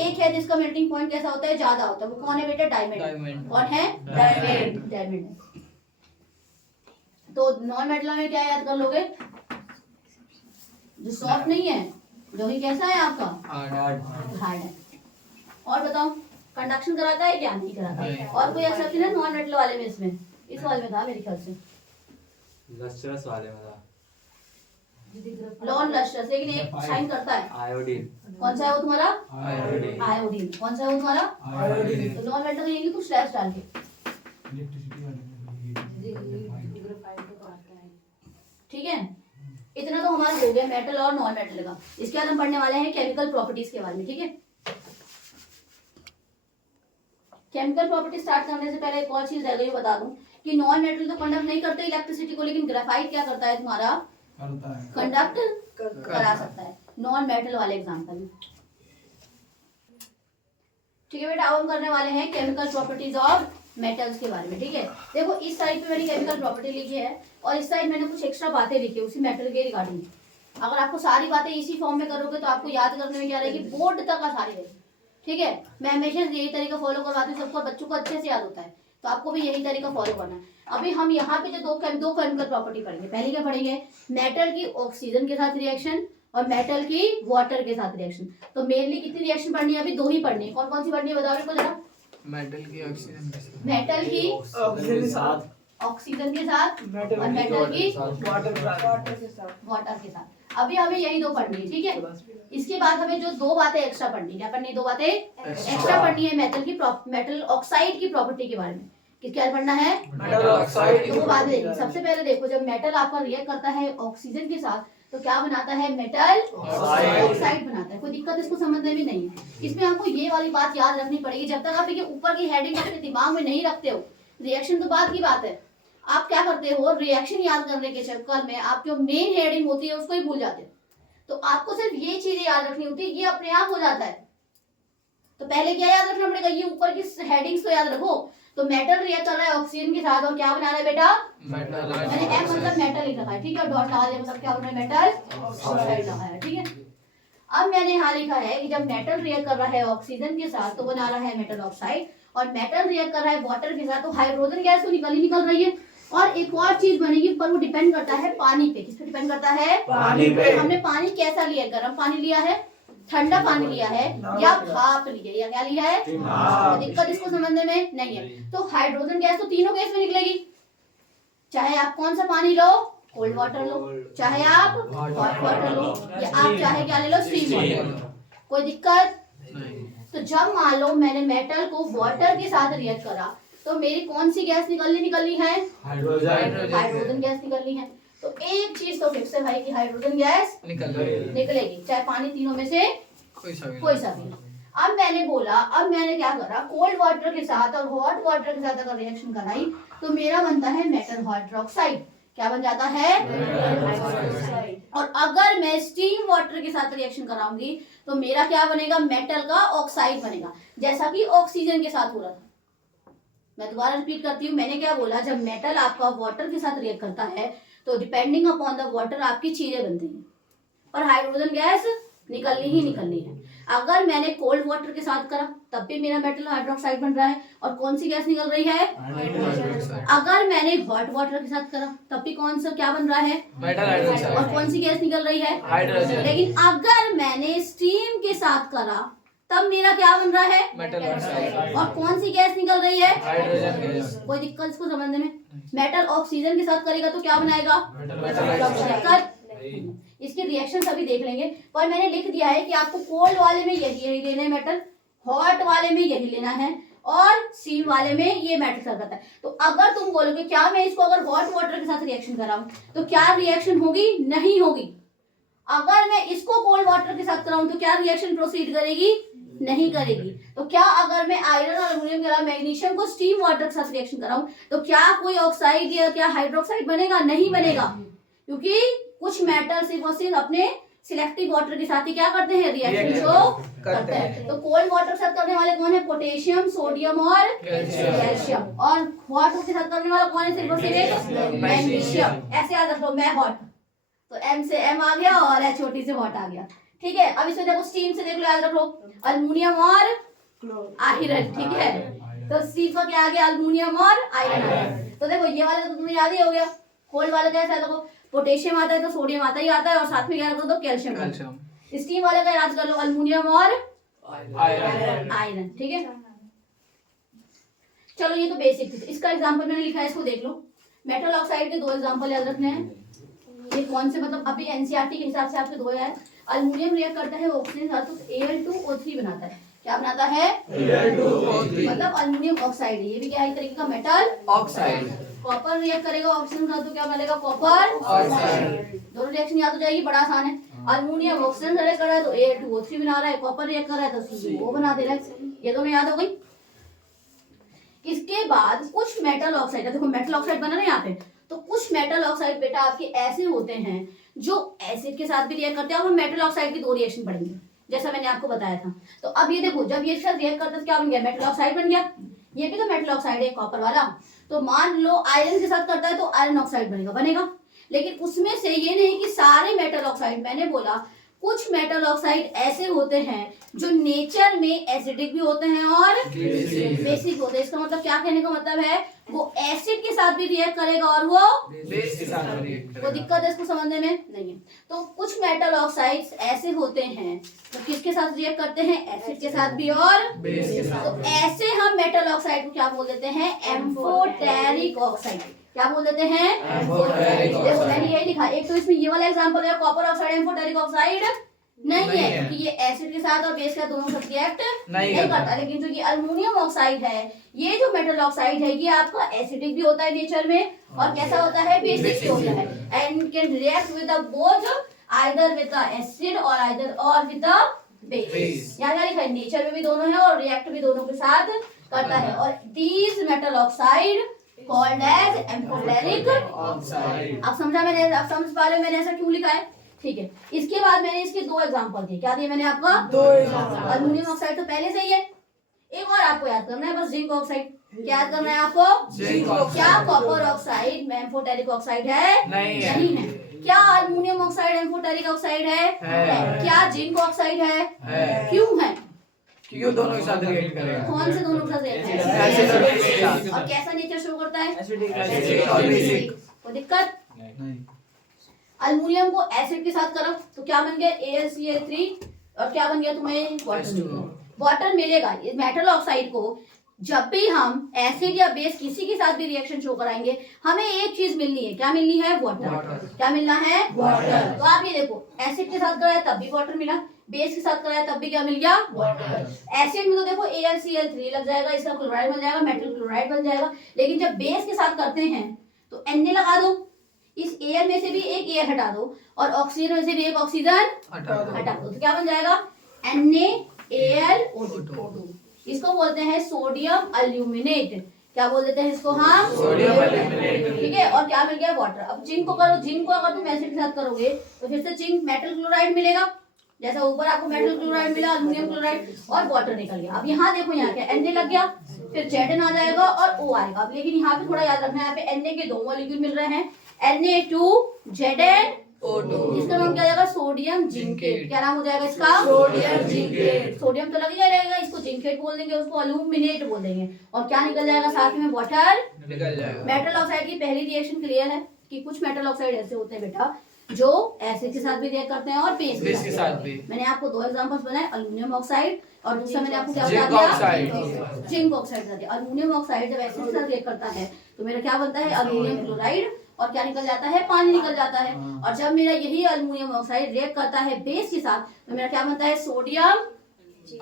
एक है जिसका मेल्टिंग पॉइंट कैसा होता है? ज्यादा होता है। वो कौन है बेटा? डायमंड। कौन है? डायमंड। तो नॉन मेटल में क्या याद कर लोगे? जो सॉफ्ट नहीं है, जो ही कैसा है आपका? हार्ड है। और बताओ, कंडक्शन कराता है क्या? नहीं कराता है। और कोई एक्सेप्शन है नॉन मेटल वाले में? इसमें इस वाले में था मेरे ख्याल से, लस्ट्रस वाले में था। नॉन लस्ट्रस, लेकिन एक शाइन करता है। आयोडीन। कौन सा है वो तुम्हारा? आयोडीन। कौन सा है वो तुम्हारा? तो नॉन मेटल लेंगे कुछ स्लैश डाल के। ठीक है, इतना तो हमारा हो गया मेटल और नॉन मेटल का। इसके बाद हम पढ़ने वाले हैं केमिकल प्रॉपर्टीज के बारे में। ठीक है, केमिकल प्रॉपर्टी स्टार्ट करने से पहले एक और चीज रह गई, बता दूं कि नॉन मेटल तो कंडक्ट नहीं करते इलेक्ट्रिसिटी को, लेकिन ग्रेफाइट क्या करता है तुम्हारा? कंडक्ट करा सकता है। नॉन मेटल वाले एग्जांपल में। ठीक है बेटा, अब हम करने वाले हैं केमिकल प्रॉपर्टीज ऑफ मेटल्स के बारे में। ठीक है, देखो इस साइड पे मैंने केमिकल प्रॉपर्टी लिखी है और इस साइड मैंने कुछ एक्स्ट्रा बातें लिखी है उसी मेटल के रिगार्डिंग। अगर आपको सारी बातें इसी फॉर्म में करोगे तो आपको याद करने में क्या रहेगी, बोर्ड तक आसानी रहेगी। ठीक है, मैं हमेशा यही तरीका फॉलो करवाती हूँ सबको, बच्चों को अच्छे से याद होता है, तो आपको भी यही तरीका फॉलो करना है। अभी हम यहाँ पे जो दो केमिकल प्रॉपर्टी पढ़ेंगे, पहले क्या पढ़ेंगे, मेटल की ऑक्सीजन के साथ रिएक्शन और मेटल की वाटर के साथ रिएक्शन। तो मेनली कितनी रिएक्शन पढ़नी है, अभी दो ही पढ़नी है। कौन कौन सी पढ़नी है बताओ मेरे को जरा। मेटल की ऑक्सीजन के साथ, मेटल की ऑक्सीजन के साथ, ऑक्सीजन के साथ और मेटल की वाटर के साथ। वाटर के साथ। अभी हमें यही दो पढ़नी है, ठीक है। इसके बाद हमें जो दो बातें एक्स्ट्रा पढ़नी है, क्या पढ़नी है, दो बातें एक्स्ट्रा पढ़नी है मेटल ऑक्साइड की प्रॉपर्टी के बारे में। क्या पढ़ना है, मेटल ऑक्साइड। तो वो बात देखिए। सबसे पहले देखो, जब मेटल आपका रिएक्ट करता है ऑक्सीजन के साथ तो क्या बनाता है, मेटल ऑक्साइड बनाता है। कोई दिक्कत इसको समझने में नहीं है। इसमें हमको ये वाली बात याद रखनी पड़ेगी, जब तक आप ये ऊपर की हेडिंग अपने दिमाग में नहीं रखते हो, रिएक्शन तो बाद की बात है, आप क्या करते हो, रिएक्शन याद करने के चक्कर में आप जो मेन हेडिंग होती है उसको ही भूल जाते हो। तो आपको सिर्फ ये चीजें याद रखनी होती है, ये अपने आप हो जाता है। तो पहले क्या याद रखना पड़ेगा, ये ऊपर की हेडिंग्स तो याद रखो। तो मेटल रिएक्ट कर रहा है ऑक्सीजन के साथ और क्या बना रहा है बेटा, मेटल मैंने एम मतलब मेटल लिख रखा है, ठीक है, डॉट लगा दिया, मतलब क्या बन रहा है, मेटल ऑक्साइड लगा है, ठीक है। अब मैंने यहाँ लिखा है कि जब मेटल रिएक्ट कर रहा है ऑक्सीजन के साथ तो बना रहा है मेटल ऑक्साइड, और मेटल रिएक्ट कर रहा है वाटर के साथ तो हाइड्रोजन गैस तो निकल रही है। और एक और चीज बनेगी, पर वो डिपेंड करता है पानी पे। किस पे डिपेंड करता है, पानी पे। हमने पानी कैसा लिया, गर्म पानी लिया है, ठंडा पानी लिया है, या भाप लिया है, या क्या लिया है, तो दिक्कत इसको समझने में नहीं है। तो हाइड्रोजन गैस तो तीनों गैस में निकलेगी, चाहे आप कौन सा पानी लो, कोल्ड वाटर लो, चाहे आप हॉट वाटर लो, या आप चाहे क्या ले लो, स्टीम वाटर, कोई दिक्कत नहीं। तो जब मान लो मैंने मेटल को वाटर के साथ रिएक्ट करा तो मेरी कौन सी गैस निकलनी है, हाइड्रोजन गैस निकलनी है। तो एक चीज तो फिक्स है भाई कि हाइड्रोजन गैस निकलेगी, चाहे पानी तीनों में से कोई सा भी। अब मैंने बोला, अब मैंने क्या करा, कोल्ड वाटर के साथ और हॉट वाटर के साथ अगर रिएक्शन कराई तो मेरा बनता है मेटल हाइड्रोक्साइड। क्या बन जाता है, और अगर मैं स्टीम वाटर के साथ रिएक्शन कराऊंगी तो मेरा क्या बनेगा, मेटल का ऑक्साइड बनेगा, जैसा कि ऑक्सीजन के साथ हो रहा था। मैं दोबारा रिपीट करती हूँ, मैंने क्या बोला, जब मेटल आपका वाटर के साथ रिएक्ट करता है तो डिपेंडिंग अपॉन द वाटर आपकी चीजें बनती हैं, पर हाइड्रोजन गैस निकलनी ही निकलनी है। अगर मैंने कोल्ड वाटर के साथ करा तब भी मेरा मेटल हाइड्रोक्साइड बन रहा है, और कौन सी गैस निकल रही है, अगर मैंने हॉट वाटर के साथ करा तब भी कौन सा क्या बन रहा है, मेटल हाइड्रोक्साइड, और कौन सी गैस निकल रही है, हाइड्रोजन। लेकिन अगर मैंने स्टीम के साथ करा तब मेरा क्या बन रहा है, मेटल ऑक्साइड, और कौन सी गैस निकल रही है, हाइड्रोजन गैस। कोई दिक्कत इसको समझने में। मेटल ऑक्सीजन के साथ करेगा तो क्या बनाएगा, मेटल ऑक्साइड। इसके रिएक्शन सभी देख लेंगे, पर मैंने लिख दिया है कि आपको कोल्ड वाले में यही लेना है मेटल, हॉट वाले में यही लेना है, और स्टीम वाले में ये मेटल कर करता है। तो अगर तुम बोलोगे क्या मैं इसको अगर हॉट वाटर के साथ रिएक्शन कराऊं तो क्या रिएक्शन होगी, नहीं होगी। अगर मैं इसको कोल्ड वाटर के साथ कराऊं तो क्या रिएक्शन प्रोसीड करेगी, नहीं करेगी। तो क्या अगर मैं आयरन और एल्युमिनियम के अलावा मैग्नीशियम को स्टीम वाटर के साथ रिएक्शन कराऊं तो क्या कोई ऑक्साइड या क्या हाइड्रोक्साइड बनेगा, नहीं बनेगा, क्योंकि कुछ मेटल सिर्फ और सिर्फ अपने सिलेक्टिव वाटर के साथ ही क्या करते हैं, रिएक्शन शो करते हैं। तो कोल्ड वाटर के साथ करने वाले कौन है, पोटेशियम, सोडियम और कैल्शियम, और हॉट के साथ करने वाला कौन है, सिर्फ और सिर्फ मैग्नीशियम। ऐसे याद रखो, मैं हॉट, तो एम से एम आ गया और एच ओ टी से हॉट आ गया, ठीक है। अब इसमें देखो स्टीम से देख लो, याद रखो अल्युमिनियम और आयरन, ठीक है। तो स्टीम का क्या आ गया, अल्युमिनियम और आयरन। तो देखो ये वाला तो तुम्हें याद ही हो गया। कोल्ड वाला कैसा है, देखो पोटेशियम आता है तो सोडियम आता ही आता है, और साथ में क्या रखो तो कैल्शियम। स्टीम वाले का याद कर लो, अल्युमिनियम और आयरन, ठीक है। चलो ये तो बेसिक थी। इसका एग्जांपल मैंने लिखा है, इसको देख लो। मेटल ऑक्साइड के दो एग्जांपल याद रखने हैं। ये कौन से, मतलब अभी एनसीईआरटी के हिसाब से आपके दो है। अल्युमिनियम रिएक्ट करता है ऑक्सीजन के साथ तो Al2O3 बनाता है। क्या बनाता है, Al2O3, मतलब अल्युमिनियम ऑक्साइड। ये भी क्या है, एक तरीके का मेटल ऑक्साइड। कॉपर रिएक्ट करेगा ऑक्सीजन के साथ तो क्या बनेगा, कॉपर ऑक्साइड। दोनों रिएक्शन याद हो जाएगी, बड़ा आसान है। अल्युमिनियम ऑक्सीजन रिएक्ट कर रहा है तो Al2O3 बना रहा है, कॉपर रिएक्ट कर रहा है तो CO बना दे रहा है। ये दोनों याद हो गई। इसके बाद कुछ मेटल ऑक्साइड, देखो मेटल ऑक्साइड बना ना यहाँ पे, तो कुछ मेटल ऑक्साइड बेटा आपके ऐसे होते हैं जो एसिड के साथ भी रिएक्ट करते हैं। और हम मेटल ऑक्साइड की दो रिएक्शन पढ़ेंगे, जैसा मैंने आपको बताया था। तो अब ये देखो, जब ये साथ रिएक्ट करता है तो क्या बन गया, मेटल ऑक्साइड बन गया। ये भी तो मेटल ऑक्साइड है, कॉपर वाला। तो मान लो आयरन के साथ करता है तो आयरन ऑक्साइड बनेगा, लेकिन उसमें से ये नहीं कि सारे मेटल ऑक्साइड, मैंने बोला कुछ मेटल ऑक्साइड ऐसे होते हैं जो नेचर में एसिडिक भी होते हैं और बेसिक होते हैं। इसका मतलब क्या कहने का मतलब है, वो एसिड के साथ भी रिएक्ट करेगा और वो बेस के साथ रिएक्ट वो दिक्कत है इसको समझने में नहीं है। तो कुछ मेटल ऑक्साइड्स ऐसे होते हैं तो किसके साथ रिएक्ट करते हैं, एसिड के साथ भी और बेस के साथ। तो ऐसे हम मेटल ऑक्साइड को क्या बोल देते हैं, एम्फोटेरिक ऑक्साइड। क्या बोल देते हैं, एम्फोटेरिक देखो ऑक्साइड। मैंने यही लिखा। एक तो इसमें ये वाला एग्जांपल है कॉपर ऑक्साइड एम्फोटेरिक ऑक्साइड नहीं नहीं है है। क्योंकि ये एसिड के साथ और बेस के साथ दोनों साथ रिएक्ट नहीं नहीं करता। करता। लेकिन जो ये अल्युमिनियम ऑक्साइड है, ये जो मेटल ऑक्साइड है, ये आपका एसिडिक भी होता है नेचर में और कैसा होता है, बेसिक भी होता है and can react with the both either with the acid और आइदर और विद द बेस। Base। यहाँ क्या लिखा है, नेचर में भी दोनों है और रिएक्ट भी दोनों के साथ करता है। और these metal oxide called as amphoteric oxide. अब समझा मैंने, अब समझ पा रहे हो मैंने ऐसा क्यों लिखा है, ठीक है। इसके बाद मैंने इसके दो एग्जांपल दिए। क्या दिए मैंने आपका, दो एग्जांपल। अल्युमिनियम ऑक्साइड तो पहले से ही है, एक और आपको याद करना है बस, जिंक ऑक्साइड। क्या याद करना है आपको, जिंक ऑक्साइड। क्या कॉपर ऑक्साइड एम्फोटेरिक ऑक्साइड है, नहीं है। नहीं है। क्या अल्युमिनियम ऑक्साइड एम्फोटेरिक ऑक्साइड है, क्या जिंक ऑक्साइड है, क्यों है, क्यों दोनों के साथ रिएक्ट करेगा। कौन से दोनों के साथ react एसिड करेगा? और बेस के साथ। और कैसा नेचर शो करता है, एसिडिक और बेसिक। कोई दिक्कत, नहीं। अल्युमिनियम को एसिड के साथ करो तो क्या बन गया AlCl3 और क्या बन गया तुम्हें वाटर मिलेगा। वाटर मिलेगा। इस मेटल ऑक्साइड को जब भी हम एसिड या बेस किसी के साथ भी रिएक्शन शो कराएंगे, हमें एक चीज मिलनी है। क्या मिलनी है, वाटर। क्या मिलना है, वाटर। तो आप ये देखो, एसिड के साथ कराया तब भी वाटर मिला, बेस के साथ कराया तब भी क्या मिल गया, वाटर। एसिड में तो देखो AlCl3 लग जाएगा, इसका क्लोराइड बन जाएगा, मेटल क्लोराइड बन जाएगा। लेकिन जब बेस के साथ करते हैं तो Na लगा दो, इस एयर में से भी एक एयर हटा दो और ऑक्सीजन में से भी एक ऑक्सीजन हटा दो, तो क्या बन जाएगा, NaAlO2। इसको बोलते हैं सोडियम अल्यूमिनेट। क्या बोल देते हैं इसको हम, सोडियम अल्यूमिनेट। ठीक है। और क्या मिल गया, वाटर। अब जिंक को करो, जिंक को अगर तुम एसिड के साथ करोगे तो फिर से जिंक मेटल क्लोराइड मिलेगा, जैसा ऊपर आपको मेटल क्लोराइड मिला, अल्युमिनियम क्लोराइड, और वाटर निकल गया। अब यहाँ देखो, यहाँ क्या Na लग गया, फिर Zn आ जाएगा और O आएगा। अब लेकिन यहाँ पे थोड़ा याद रखना है, यहाँ पे Na के दो मॉलिक्यूल मिल रहे हैं, Na2Zn, इसका नाम क्या जाएगा, सोडियम जिंकेट। क्या नाम हो जाएगा इसका, सोडियम जिंकेट। सोडियम तो लग ही रहेगा, इसको जिंकेट बोल देंगे, उसको अल्यूमिनेट बोल देंगे। और क्या निकल जाएगा साथ में, वाटर निकल जाएगा। मेटल ऑक्साइड की पहली रिएक्शन क्लियर है कि कुछ मेटल ऑक्साइड ऐसे होते हैं बेटा जो एसिड के साथ भी रिएक्ट करते हैं और बेस के साथ भी। मैंने आपको दो एग्जांपल्स बनाए, अल्युमिनियम ऑक्साइड और दूसरा मैंने आपको क्या जिंक बता दिया, ऑक्साइड। जिंक ऑक्साइड बता दिया। अल्युमिनियम ऑक्साइड जब एसिड के साथ रिएक्ट करता है तो मेरा क्या बनता है, अल्युमिनियम क्लोराइड, और क्या निकल जाता है, पानी निकल जाता है। और जब मेरा यही अल्युमिनियम ऑक्साइड रिएक्ट करता है बेस के साथ तो मेरा क्या बनता है, सोडियम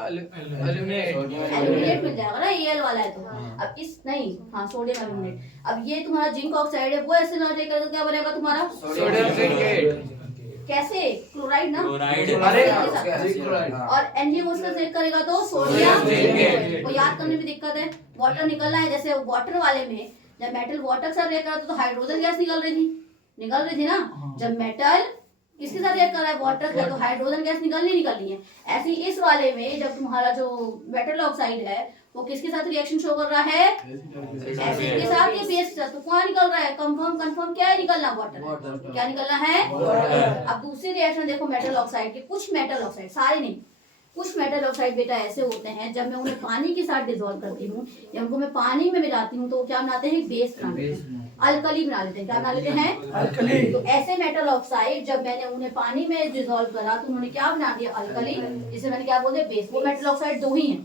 अल्यूमिनेट। एल्यूमिनेट मिल जाएगा ना, Al वाला है तो। अब इस नहीं, हाँ सोडियम एल्यूमिनेट। अब ये तुम्हारा जिंक ऑक्साइड है, वो ऐसे ना लेकर तो क्या बनेगा तुम्हारा, सोडियम जिंकेट। कैसे, क्लोराइड ना, क्लोराइड। अरे जिंक क्लोराइड। और Na उसका चेक करेगा तो सोडियम जिंकेट। वो याद करने में दिक्कत है, वाटर निकलना है। जैसे वाटर वाले में जब मेटल वाटर के साथ रिएक्ट करा तो हाइड्रोजन गैस निकल रही थी ना। जब मेटल किसके साथ रिएक्ट कर रहा है, वाटर के, तो हाइड्रोजन गैस निकलनी है। ऐसे ही इस वाले में जब तुम्हारा जो मेटल ऑक्साइड है वो किसके साथ रिएक्शन शो कर रहा है, एसिड के साथ या बेस के साथ, तो कौन निकल रहा है, कंफर्म क्या है, निकलना वाटर। क्या निकलना है, अब दूसरी रिएक्शन देखो मेटल ऑक्साइड के, कुछ मेटल ऑक्साइड, सारे नहीं, कुछ मेटल ऑक्साइड बेटा ऐसे होते हैं जब मैं उन्हें पानी के साथ डिसॉल्व करती हूँ या उनको मैं पानी में मिलाती हूँ तो क्या बनाते हैं, बेस बनाते हैं, अल्कली बना लेते हैं। क्या बना लेते हैं, अल्कली। तो ऐसे मेटल ऑक्साइड जब मैंने उन्हें पानी में डिसॉल्व करा तो उन्होंने क्या बना दिया, अल्कली, जिसे मैंने क्या बोलते हैं, बेस। वो मेटल ऑक्साइड दो ही हैं,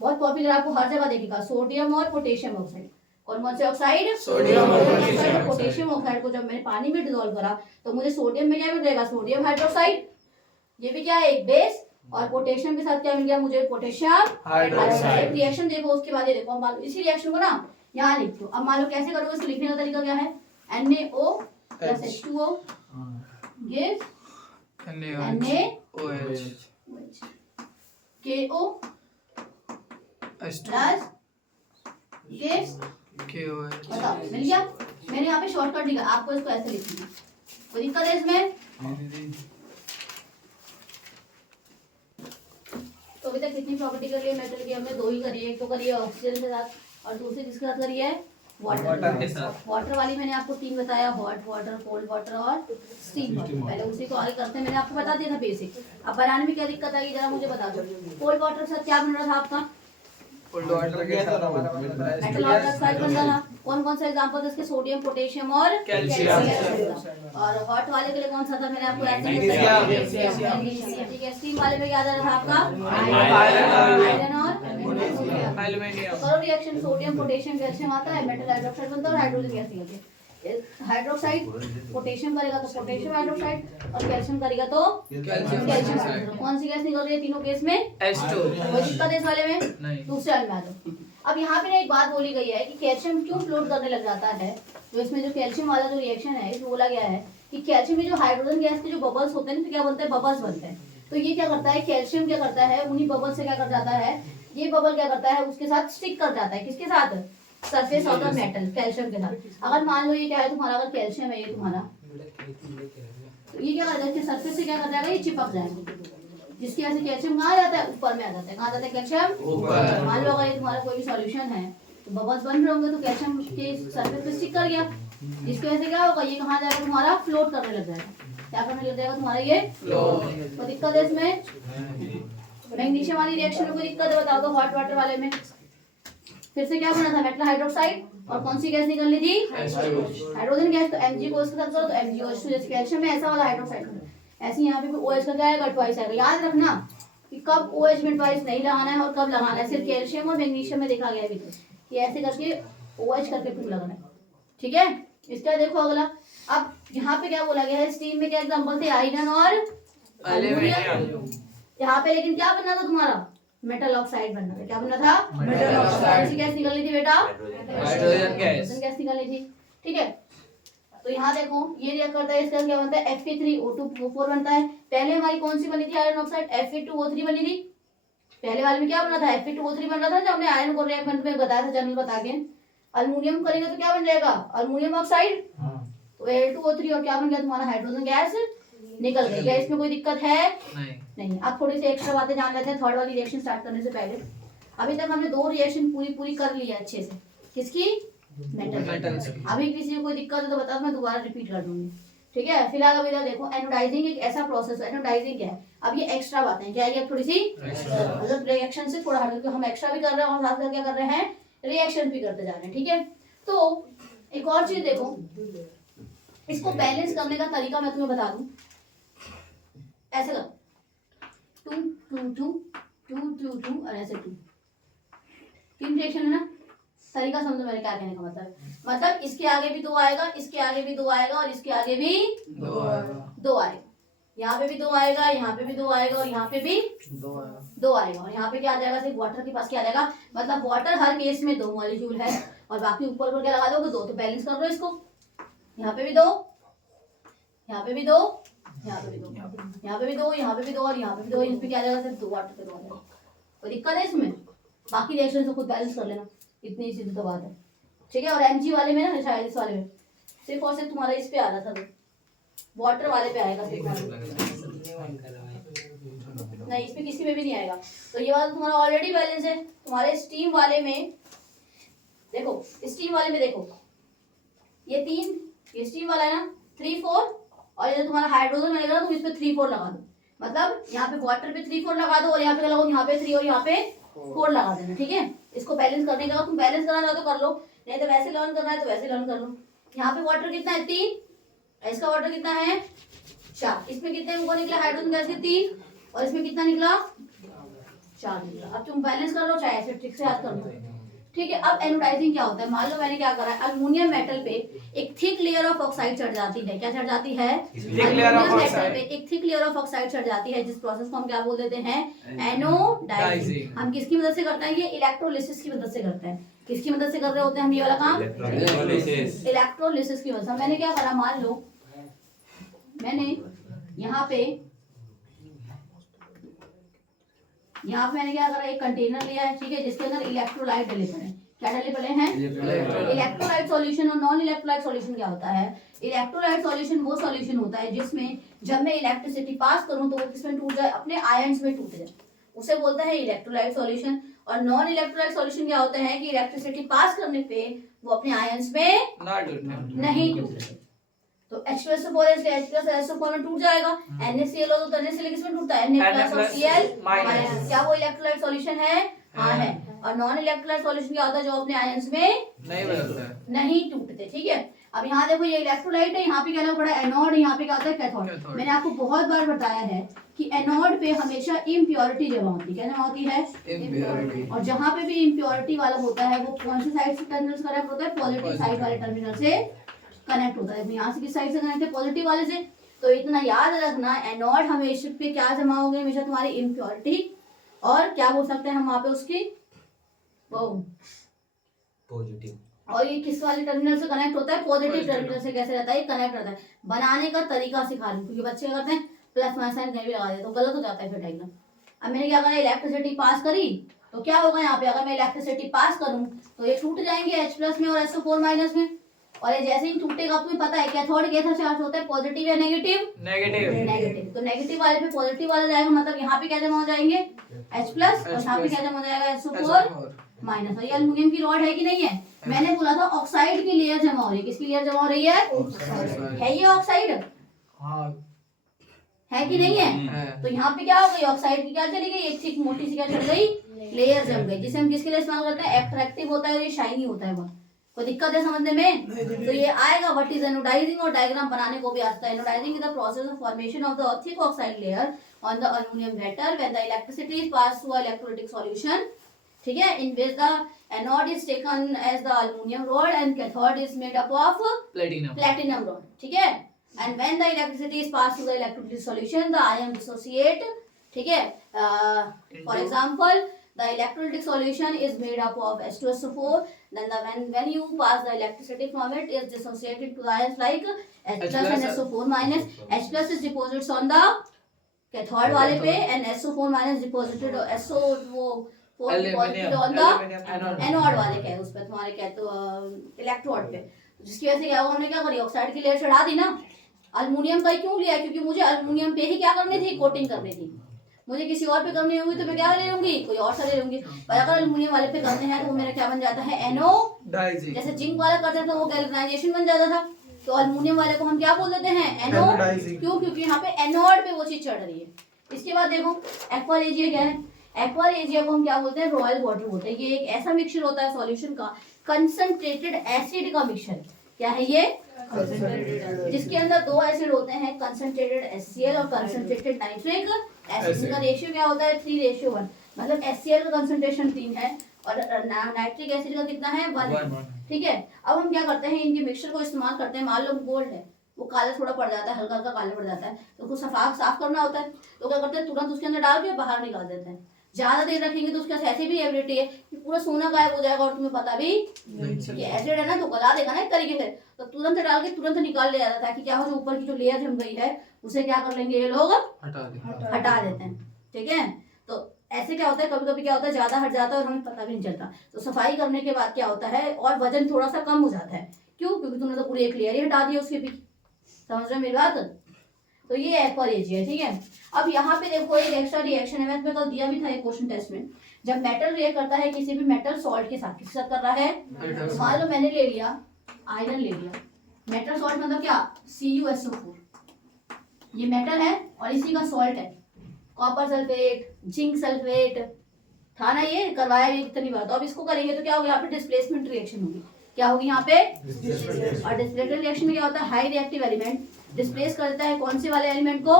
बहुत पॉपुलर, आपको हर जगह देखेगा, सोडियम और पोटेशियम ऑक्साइड। कौन से ऑक्साइड, सोडियम और पोटेशियम। पोटेशियम ऑक्साइड को जब मैंने पानी में डिसॉल्व करा तो मुझे सोडियम में क्या मिल जाएगा, सोडियम हाइड्रोक्साइड, ये भी क्या है, एक बेस। और पोटेशियम के साथ क्या मिल गया मुझे, पोटेशियम हाइड्रोक्साइड। रिएक्शन देखो, उसके बाद ये देखो, मान लो इसी रिएक्शन को ना यहाँ लिख दो। अब मान लो कैसे करोगे, इसको लिखने का तरीका क्या है, NaO plus H2O gives NaOH KO plus gives, बताओ मिल गया। मैंने यहाँ पे शॉर्टकट लिखा, आपको इसको ऐसे लिखना है, कोई दिक्कत है इसमें। तो अभी तक कितनी प्रॉपर्टी कर ली है मेटल की, हमने दो ही करी है, एक तो करी है ऑक्सीजन के साथ और दूसरी किसके साथ करी है, वाटर के साथ। वाटर वाली मैंने आपको 3 बताया, हॉट वाटर, कोल्ड वाटर और स्टीम वाटर। पहले उसी को आगे करते हैं, मैंने आपको बता दिया था बेसिक। अब बनाने में क्या दिक्कत आएगी जरा मुझे बता दो। कोल्ड वाटर के साथ क्या बन रहा था आपका? कोल्ड वाटर के साथ हमारा मेटल ऑक्साइड बन रहा था। कौन कौन सा एग्जांपल इसके? सोडियम, पोटेशियम और कैल्शियम। और हॉट वाले के लिए कौन सा था? मैंने आपको मैग्नीशियम। ठीक है। स्टीम वाले में क्या आ रहा था आपका? आयरन और एल्युमिनियम। करो रिएक्शन, सोडियम पोटेशियम कैल्शियम आता है, मेटल हाइड्रोक्साइड बनता है और हाइड्रोजन गैस निकलती है। हाइड्रोक्साइड पोटेशियम करेगा तो पोटेशियम हाइड्रोक्साइड और कैल्शियम करेगा तो कैल्शियम कैल्शियम हाइड्रोक्साइड। हाइड्रोक्साइड। कौन सी गैस निकल रही है तीनों केस में? H2। कोई दिक्कत है इस वाले में? नहीं। दूसरे वाले में आ जाओ। अब यहाँ पे ना एक बात बोली गई है कि कैल्शियम क्यों फ्लोट करने लग जाता है। जो इसमें जो कैल्शियम वाला जो रिएक्शन है इसमें बोला गया है कि कैल्शियम में जो हाइड्रोजन गैस के जो बबल्स होते हैं ना, तो क्या बनते हैं? बबल्स बनते हैं। तो ये क्या करता है, कैल्शियम क्या करता है, उन्हीं बबल से क्या कर जाता है, ये बबल क्या करता है, उसके साथ स्टिक कर जाता है। किसके साथ? Surface of the metal, calcium के साथ। अगर मान लो ये क्या है तुम्हारा, अगर कैल्शियम है ये तुम्हारा, तो ये क्या कर जाएगा, इसके सरफेस से क्या कर जाएगा, ये चिपक जाएगा। जिसकी वजह से कैल्शियम कहाँ आ जाता है? ऊपर में आ जाता है। कहाँ जाता है कैल्शियम? ऊपर। मान लो अगर ये तुम्हारा कोई भी सॉल्यूशन है तो बबल्स बन रहे होंगे तो कैल्शियम के सरफेस पे स्टिक कर गया। जिसकी वजह से क्या होगा, ये कहाँ जाएगा तुम्हारा? फ्लोट करने लग जाएगा। क्या करने लग जाएगा तुम्हारा? ये तो दिक्कत है इसमें। मैग्नीशियम वाली रिएक्शन में कोई दिक्कत है बताओ तो? हॉट वाटर वाले में फिर से क्या बना था? मेटल हाइड्रोक्साइड और कौन सी गैस निकलनी थी? Hydrogen gas. तो Mg को इसके साथ करो तो MgOH2। जैसे कैल्शियम में ऐसा वाला हाइड्रोक्साइड करो, ऐसे यहाँ पे भी OH का क्या आएगा? ट्वाइस आएगा। याद रखना कि कब OH में ट्वाइस नहीं लगाना है और कब लगाना है। सिर्फ कैल्शियम और मैग्नीशियम में देखा गया है कि ऐसे करके OH करके फिर लगाना है। ठीक है। इसका देखो अगला। अब यहाँ पे क्या बोला गया है, स्टीम में क्या एग्जाम्पल थे? आयरन और एल्युमिनियम। यहाँ पे लेकिन क्या बनना था तुम्हारा? मेटल ऑक्साइड बनना था। क्या बनना था? Metal oxide. कौन सी गैस निकलनी थी बेटा? Hydrogen gas. गैस निकलनी थी। ठीक है। तो यहाँ देखो ये रिएक्ट करता है, इसका क्या बनता है? Fe3O2O4 बनता है। पहले हमारी कौन सी बनी थी आयरन ऑक्साइड? Fe2O3 बनी थी। पहले वाले में क्या बना था? Fe2O3 बन रहा था जब हमने आयरन को रिएक्टेंट में बताया था, जनरल बता के। अल्युमिनियम करेंगे तो क्या बन जाएगा? Aluminium oxide. तो Al2O3 और क्या बन गया तुम्हारा? हाइड्रोजन गैस निकल गई। क्या इसमें कोई दिक्कत है? नहीं। अब थोड़ी सी एक्स्ट्रा बातें जान लेते हैं थर्ड वाली रिएक्शन स्टार्ट करने से पहले। अभी तक हमने 2 रिएक्शन पूरी कर ली है अच्छे से। किसकी? मेटल। अभी किसी को कोई दिक्कत है तो बताओ, मैं दोबारा रिपीट कर दूंगी। ठीक है। फिलहाल अभी इधर देखो, एनोडाइजिंग एक ऐसा प्रोसेस है। एनोडाइजिंग क्या है? अब ये एक्स्ट्रा बातें क्या है, थोड़ी सी मतलब रिएक्शन से थोड़ा हट के हम एक्स्ट्रा भी कर रहे हैं और साथ में क्या कर रहे हैं, रिएक्शन भी करते जा रहे हैं। ठीक है। तो एक और चीज देखो, इसको बैलेंस करने का तरीका मैं तुम्हें बता दूं। ऐसे कर 2 2 2 2 2 2 और ऐसे 2 3 रिएक्शन है ना। तरीका समझो मेरे क्या कहने का मतलब है। मतलब इसके आगे भी 2 आएगा, इसके आगे भी 2 आएगा और इसके आगे भी 2 आएगा। यहाँ पे भी 2 आएगा, यहाँ पे भी 2 आएगा और यहाँ पे भी 2 आएगा और यहाँ पे क्या आ जाएगा? सिर्फ वाटर के पास क्या आ जाएगा? मतलब वाटर हर केस में 2 मॉलिक्यूल है और बाकी ऊपर पर क्या लगा दोगे? 2। तो बैलेंस कर लो इसको। यहाँ पे भी 2, यहाँ पे भी 2, यहाँ पे भी 2, यहाँ पे भी 2, यहाँ पे भी 2 और यहाँ पे भी 2। इसमें क्या आ जाएगा? सिर्फ 2 वाटर पे 2 आ जाएगा। कोई दिक्कत है इसमें? बाकी रिएक्शन से खुद बैलेंस कर लेना, इतनी सीधी तो बात है। ठीक है। और Mg वाले में ना, शायद इस वाले में सिर्फ और सिर्फ तुम्हारा इस पे आ रहा था, तो वाटर वाले पे आएगा सिर्फ। नहीं, इस पे किसी में भी नहीं आएगा। तो ये वाला तुम्हारा ऑलरेडी बैलेंस है। तुम्हारे स्टीम वाले में देखो, स्टीम वाले में देखो ये 3, ये स्टीम वाला है ना, 3 4 और ये तुम्हारा हाइड्रोजन मिलेगा ना, तुम इस पे 3 4 लगा दो। मतलब यहाँ पे वाटर पे 3 4 लगा दो और यहाँ पे लगाओ, यहाँ पे 3 और यहाँ पे 4 लगा देना। ठीक है। इसको बैलेंस करने का, तुम बैलेंस करना चाहो तो कर लो, नहीं तो वैसे लर्न करना है तो वैसे लर्न कर लो। यहाँ पे वाटर कितना है? 3। इसका वाटर कितना है? 4। इसमें कितने ऊपर निकला हाइड्रोजन गैस के? 3 और इसमें कितना निकला? 4 निकला। अब तुम बैलेंस कर लो, चाहे ऐसे ट्रिक से याद कर लो। ठीक है। अब एनोडाइजिंग क्या होता है? मान लो मैंने क्या करा है, अल्युमिनियम मेटल पे एक थिक लेयर ऑफ ऑक्साइड चढ़ जाती है। क्या चढ़ जाती है? अल्युमिनियम मेटल पे एक थिक लेयर ऑफ ऑक्साइड चढ़ जाती है, जिस प्रोसेस को हम क्या बोल देते हैं? एनोडाइजिंग। हम किसकी मदद से करते हैं? ये इलेक्ट्रोलिसिस की मदद से करते हैं। किसकी मदद से कर रहे होते हैं हम ये वाला काम? इलेक्ट्रोलिसिस की मदद से। मैंने क्या करा, मान लो मैंने यहाँ पे मैंने क्या करा, एक कंटेनर लिया है। ठीक है। जिसके अंदर इलेक्ट्रोलाइट डले पड़े हैं। क्या डले पड़े हैं? Electrolyte solution. और नॉन इलेक्ट्रोलाइट सॉल्यूशन क्या होता है? इलेक्ट्रोलाइट सॉल्यूशन वो सॉल्यूशन होता है जिसमें जब मैं इलेक्ट्रिसिटी पास करूं तो वो किसमें टूट जाए? अपने आयंस में टूट जाए, उसे बोलता है इलेक्ट्रोलाइट सॉल्यूशन। और नॉन इलेक्ट्रोलाइट सॉल्यूशन क्या होते हैं कि इलेक्ट्रिसिटी पास करने पे वो अपने आयंस में ना टूटने। नहीं टूटते। तो H2SO4 इसलिए H+SO4 में टूट जाएगा। NaCl हो तो NaCl किसमें टूटता है? Na+ और Cl माइनस। क्या वो इलेक्ट्रोलाइट सॉल्यूशन है? हाँ है। और नॉन इलेक्ट्रोलाइट सॉल्यूशन क्या होता है? जो अपने आयंस में नहीं बदलता है। नहीं टूटते। ठीक है, अब यहाँ देखो ये इलेक्ट्रोलाइट है, यहाँ पे क्या पड़ा है? एनोड, यहाँ पे क्या होता है? कैथोड। मैंने आपको बहुत बार बताया है कि एनोड पे हमेशा इम्प्योरिटी जमा होती है। क्या जमा होती है? Impurity। और जहाँ पे भी इम्प्योरिटी वाला होता है वो कौन से साइड से टर्मिनल से कनेक्ट होता है? पॉजिटिव साइड वाले टर्मिनल से कनेक्ट होता है। यहाँ से किस साइड से कनेक्ट है? पॉजिटिव वाले से। तो इतना याद रखना, एनोड हमेशा पे क्या जमा होगी? हमेशा तुम्हारी इम्प्योरिटी। और क्या बोल सकते हैं हम वहाँ पे उसकी? वो पॉजिटिव। और ये किस वाले टर्मिनल से कनेक्ट होता है? पॉजिटिव टर्मिनल से। कैसे रहता है? ये कनेक्ट रहता है। बनाने का तरीका सिखा रही हूँ, क्योंकि बच्चे क्या करते हैं प्लस माइनस साइन कहीं भी लगा देते, तो गलत हो जाता है फिर डायग्राम। अब मैंने क्या करा? इलेक्ट्रिसिटी पास करी तो क्या होगा यहाँ पे? अगर मैं इलेक्ट्रिसिटी पास करूँ तो ये टूट जाएंगे H+ में और SO4- में। और ये जैसे ही टूटेगा, तुम्हें पता है कैथोड कैसा चार्ज होता है? पॉजिटिव या नेगेटिव? नेगेटिव। नेगेटिव। तो नेगेटिव वाले पे पॉजिटिव वाला जाएगा, मतलब यहाँ पे क्या जमा हो जाएंगे? H+ और यहाँ पे क्या जमा हो जाएगा? SO4-। और ये एल्युमिनियम की रॉड है कि नहीं है? मैंने बोला था ऑक्साइड की लेयर जमा हो रही है। किसकी लेयर जमा हो रही है? है ये ऑक्साइड? हाँ है कि नहीं है? है। तो यहाँ पे क्या हो गई? ऑक्साइड की क्या चली गई? एक थिक मोटी सी क्या चल गई? लेयर जम गई, जिसे हम किसके लिए इस्तेमाल करते हैं? अट्रैक्टिव होता है और ये शाइनी होता है बहुत। कोई दिक्कत है समझने में? तो ये आएगा व्हाट इज एनोडाइजिंग, और डायग्राम बनाने को भी आता है। Anodizing is the process of formation of the thick oxide layer on the aluminium metal when the electricity is pass through electrolytic solution. ठीक है, इन which the anode is taken as the aluminum rod and cathode is made up of platinum rod. ठीक है, and when the electricity is passed through the electrolytic solution, the ion dissociate. ठीक है, for example, the electrolytic solution is made up of H2SO4. Then when you pass the electricity from it, is dissociated to the ions like H+ and SO4-. H+ is deposited on the cathode वाले पे and SO4- deposited deposited on the anode वाले क्या है उस पे तुम्हारे क्या तो इलेक्ट्रोड पे। जिसकी वजह से क्या होगा? हमने क्या करी? ऑक्साइड की लेयर चढ़ा दी ना। अल्युमिनियम का ही क्यों लिया? क्योंकि मुझे अल्युमिनियम पे ही क्या करनी थी? कोटिंग करनी थी। मुझे किसी और पे करनी होगी तो मैं क्या ले लूंगी? कोई और सा ले लूंगी। पर अगर अल्युमिनियम वाले पे करते हैं तो मेरा क्या बन जाता है? एनोडाइजिंग। जैसे जिंक वाला करते थे तो वो गैल्वेनाइजेशन बन जाता था, तो अल्युमिनियम वाले को हम क्या बोल देते हैं? एनोडाइजिंग। क्यों? क्योंकि यहाँ पे एनोड पे वो चीज चढ़ रही है। इसके बाद देखो एक्वा रेजिया क्या है? एक्वा रेजिया को हम क्या बोलते हैं? रॉयल वाटर बोलते हैं। ये एक ऐसा मिक्सचर होता है सॉल्यूशन का, कंसंट्रेटेड एसिड का मिक्सचर। क्या है ये? जिसके अंदर दो एसिड होते हैं, कंसंट्रेटेड HCl और कंसंट्रेटेड नाइट्रिक एसिड। इनका रेशियो क्या होता है? 3:1। मतलब HCl का कंसंट्रेशन 3 है और नाइट्रिक एसिड का कितना है? 1। ठीक है, अब हम क्या करते हैं? इनके मिक्सचर को इस्तेमाल करते हैं। मान लो गोल्ड है, वो काला थोड़ा पड़ जाता है, हल्का हल्का काला पड़ जाता है, तो उसको साफ करना होता है। तो क्या करते हैं? तुरंत उसके अंदर डाल के बाहर निकाल देते हैं। ज्यादा देर रखेंगे तो उसके साथ ऐसी भी एबिलिटी है कि पूरा सोना गायब हो जाएगा और तुम्हें पता भी नहीं। एसिड है ना, तो गला देगा ना एक तरीके से, तो तुरंत डाल के तुरंत निकाल लिया जाता है कि क्या हो, जो ऊपर की जो लेयर जम गई है उसे क्या कर लेंगे ये लोग? हटा देते हैं। ठीक है, तो ऐसे क्या होता है? कभी कभी क्या होता है? ज्यादा हट जाता है और हमें पता भी नहीं चलता। तो सफाई करने के बाद क्या होता है? और वजन थोड़ा सा कम हो जाता है। क्यों? क्योंकि तुमने तो पूरी एक लेयर ही हटा दी उसके भी। समझ रहे मेरी बात? तो ये एक्वा रेजिया है। ठीक है, अब यहाँ पे देखो एक एक्स्ट्रा रिएक्शन है, मैं तुम्हें कल दिया भी था एक क्वेश्चन टेस्ट में। जब मेटल रिएक्ट करता है किसी भी मेटल सॉल्ट के साथ, किसके साथ कर रहा है? मान लो मैंने ले लिया आयरन, ले लिया मेटल सॉल्ट, मतलब क्या? CuSO4। ये मेटल है और इसी का सॉल्ट है, कॉपर सल्फेट, जिंक सल्फेट था ना, ये करवाया भी कितनी बार। तो अब इसको करेंगे तो क्या होगा? यहाँ पे डिस्प्लेसमेंट रिएक्शन होगी। क्या होगी यहाँ पे? और डिस्प्लेसमेंट रिएक्शन में क्या होता है? हाई रिएक्टिव एलिमेंट डिस्प्लेस करता है कौन से वाले एलिमेंट को?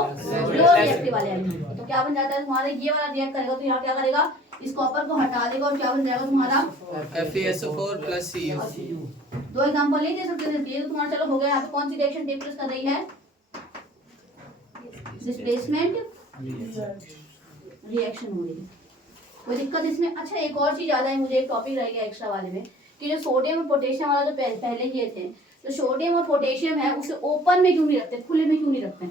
लो रिएक्टिव वाले एलिमेंट को। तो क्या बन जाता है तुम्हारा? ये वाला रिएक्ट करेगा तो यहाँ क्या करेगा? इस कॉपर को हटा देगा और क्या बन जाएगा तुम्हारा? FeSO4 + Cu। दो एग्जांपल नहीं दे सकते थे, ये तो तुम्हारा चलो हो गया। यहाँ पे कौन सी रिएक्शन टेक प्लेस कर रही है? डिस्प्लेसमेंट रिएक्शन हो रही है। कोई दिक्कत इसमें? अच्छा, एक और चीज याद आई मुझे, एक टॉपिक रह गया एक्स्ट्रा वाले में, कि जो सोडियम और पोटेशियम वाला जो पहले किए थे, तो सोडियम और पोटेशियम है उसे ओपन में क्यों नहीं रखते? खुले में क्यों नहीं रखते?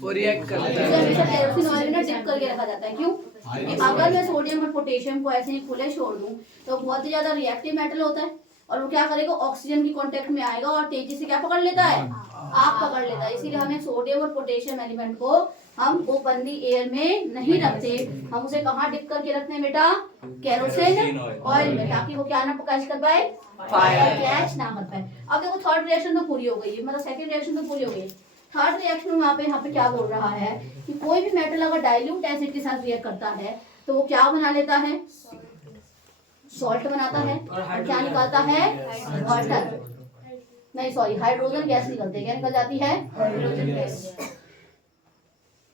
वो रिएक्ट करता इसे है। हमेशा केरोसिन ऑयल में डिप करके रखा जाता है। क्यों? कि अगर मैं सोडियम और पोटेशियम को ऐसे ही खुले छोड़ दूं तो बहुत ही ज्यादा रिएक्टिव मेटल होता है और वो क्या करेगा? ऑक्सीजन की कांटेक्ट में आएगा और तेजी से क्या पकड़ लेता है? आग पकड़ लेता है। इसीलिए हमें सोडियम और पोटेशियम एलिमेंट को हम वो पन्नी एयर में नहीं रखते, हम उसे कहाँ डिप करके रखते हैं बेटा? केरोसिन ऑयल में, ताकि वो क्या ना कैच कर पाए, फायर कैच ना कर पाए। अब देखो थर्ड रिएक्शन तो पूरी हो गई है, मतलब सेकंड रिएक्शन तो पूरी हो गई है। थर्ड रिएक्शन में यहाँ पे क्या बोल रहा है कि कोई भी मेटल अगर डाइल्यूट एसिड के साथ रिएक्ट करता है तो वो क्या बना लेता है? सॉल्ट बनाता है। और क्या निकालता है? वाटर, नहीं सॉरी, हाइड्रोजन गैस निकलती है। क्या निकल जाती है? Hydrogen gas.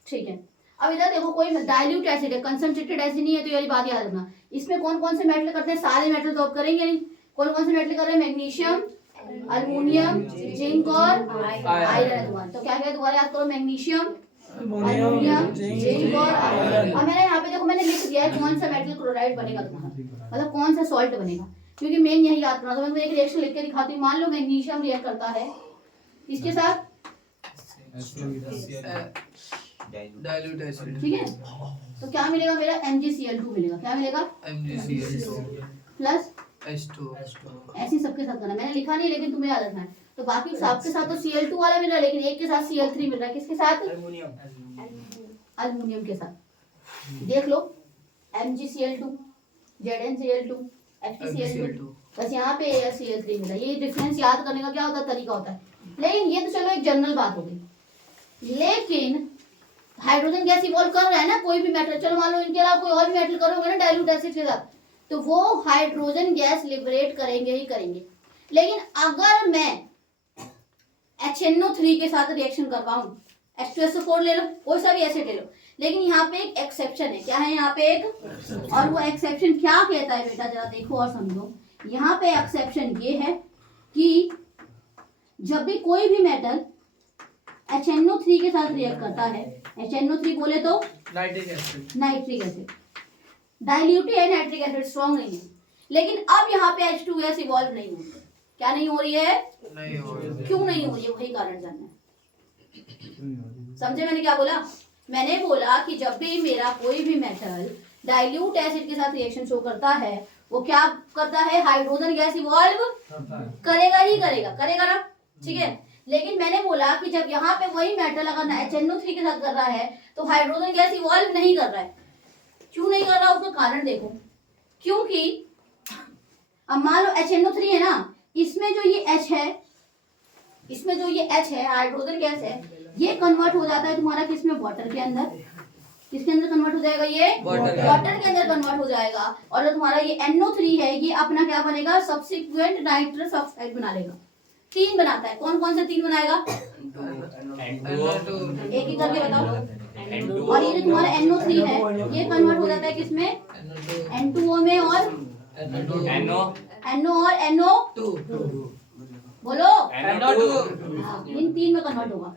ठीक है, अब इधर देखो कोई डाइल्यूट एसिड है, कंसंट्रेटेड एसिड नहीं है, तो ये वाली बात याद रखना। इसमें कौन कौन से मेटल करते हैं? सारे मेटल तो अब करेंगे नहीं। कौन कौन से मेटल कर रहे हैं? मैग्नीशियम, अल्युमिनियम, जिंक और आयरन। तुम्हारा तो क्या क्या दोबारा याद करो? मैग्नीशियम, अल्युमिनियम, जिंक और आयरन। अब मैंने यहाँ पे देखो मैंने लिख दिया है कौन सा मेटल क्लोराइड बनेगा तुम्हारा, मतलब कौन सा सॉल्ट बनेगा, क्योंकि मेन यही याद करना। तो मैं एक रिएक्शन लिख के दिखाती हूँ। मान लो मैग्नीशियम रिएक्ट करता है इसके साथ डाइल्यूट एसिड, ठीक है, तो क्या मिलेगा मेरा? MgCl2 मिलेगा। क्या मिलेगा? MgCl2 plus H2। ऐसे सबके साथ करना, मैंने लिखा नहीं लेकिन तुम्हें याद रखना है। तो बाकी सबके साथ तो Cl2 वाला मिल रहा है, लेकिन एक के साथ Cl3 मिल रहा है। किसके साथ? अल्युमिनियम के साथ। देख लो MgCl2, ZnCl2, FeCl2, बस यहाँ पे Cl3 मिला। ये डिफरेंस याद करने का क्या होता है? तरीका होता है। लेकिन ये तो चलो एक जनरल बात हो गई। लेकिन हाइड्रोजन गैस इवॉल्व कर रहा है ना कोई भी मेटल, चलो मान लो इनके अलावा कोई और भी मेटल करोगे ना डाइल्यूट एसिड के साथ, तो वो हाइड्रोजन गैस लिबरेट करेंगे ही करेंगे। लेकिन अगर मैं HNO3 के साथ रिएक्शन करवाऊं, H2SO4 ले लो, कोई सा भी एसिड ले लो, लेकिन यहाँ पे एक एक्सेप्शन है। क्या है यहाँ पे एक? और वो एक्सेप्शन क्या कहता है बेटा? जरा देखो और समझो। यहाँ पे एक्सेप्शन ये है कि जब भी कोई भी मेटल HNO3 के साथ रिएक्ट करता है, HNO3 बोले तो nitric acid, nitric acid, dilute है नाइट्रिक एसिड, स्ट्रॉन्ग नहीं है। लेकिन अब यहाँ पे H2 गैस इवॉल्व नहीं हो रही है। क्या नहीं हो रही है? नहीं हो रही। क्यों नहीं हो रही है? वही कारण जानना है। समझे मैंने क्या बोला? मैंने बोला कि जब भी मेरा कोई भी मेटल डाइल्यूट एसिड के साथ रिएक्शन शो करता है, वो क्या करता है? हाइड्रोजन गैस इवॉल्व करेगा ही करेगा, करेगा ना? ठीक है, लेकिन मैंने बोला कि जब यहाँ पे वही मेटल अगर HNO3 के साथ कर रहा है तो हाइड्रोजन गैस इवॉल्व नहीं कर रहा है। क्यों नहीं कर रहा? उसका कारण देखो। क्योंकि अब मान लो HNO3 है ना, इसमें जो ये H है, इसमें जो ये H है हाइड्रोजन गैस है, ये कन्वर्ट हो जाता है तुम्हारा किसमें? वाटर के अंदर। किसके अंदर कन्वर्ट हो जाएगा? ये वाटर के अंदर कन्वर्ट हो जाएगा। और जो तुम्हारा ये NO3 है, ये अपना क्या बनेगा? सब्सिक्वेंट नाइट्रस ऑक्साइड बना लेगा। 3 बनाता है। कौन कौन से 3 बनाएगा? एक एक करके बताओ। और ये जो तुम्हारा NO3 है, ये कन्वर्ट हो जाता है किसमें? N2O में, और NO और NO2 बोलो, इन 3 में कन्वर्ट होगा।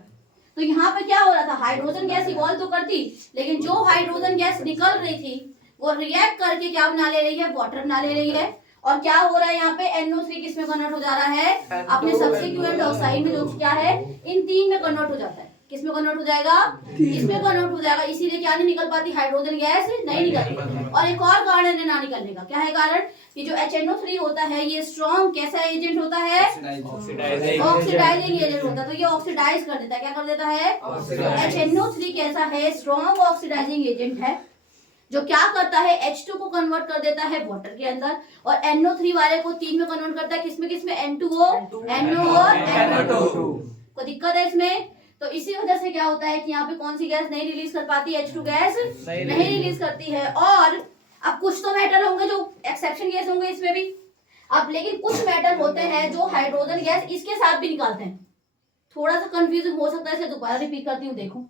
तो यहाँ पे क्या हो रहा था? हाइड्रोजन गैस इवॉल्व तो करती, लेकिन जो हाइड्रोजन गैस निकल रही थी वो रिएक्ट करके क्या बना ले रही है? वाटर बना ले रही है। और क्या हो रहा है यहाँ पे? NO3 किसमें कन्वर्ट हो जा रहा है? अपने सब्सिक्वेंट ऑक्साइड में, जो क्या है इन 3 में कन्वर्ट हो जाता है। किसमें कन्वर्ट हो जाएगा? इसमें कन्वर्ट हो जाएगा। इसीलिए क्या नहीं निकल पाती? हाइड्रोजन गैस नहीं निकलती। और एक और कारण है ना निकलने का। क्या है कारण? कि जो HNO3 होता है ये स्ट्रॉन्ग कैसा एजेंट होता है? ऑक्सीडाइजिंग एजेंट होता है। तो ये ऑक्सीडाइज कर देता है। क्या कर देता है? HNO3 कैसा है? स्ट्रॉन्ग ऑक्सीडाइजिंग एजेंट है, जो क्या करता है? H2 को कन्वर्ट कर देता है वाटर के अंदर, और NO3 वाले को 3 में कन्वर्ट करता है। किसमें किसमें? N2O, NO और NO2। कोई दिक्कत है इसमें? तो इसी वजह से क्या होता है कि यहाँ पे कौन सी गैस नहीं रिलीज कर पाती? H2 गैस नहीं रिलीज करती है। और अब कुछ तो मेटल होंगे जो एक्सेप्शन गैस होंगे इसमें भी। अब लेकिन कुछ मेटल होते हैं जो हाइड्रोजन गैस इसके साथ भी निकालते हैं। थोड़ा सा कंफ्यूजन हो सकता है, इसे दोबारा रिपीट करती हूँ। देखो,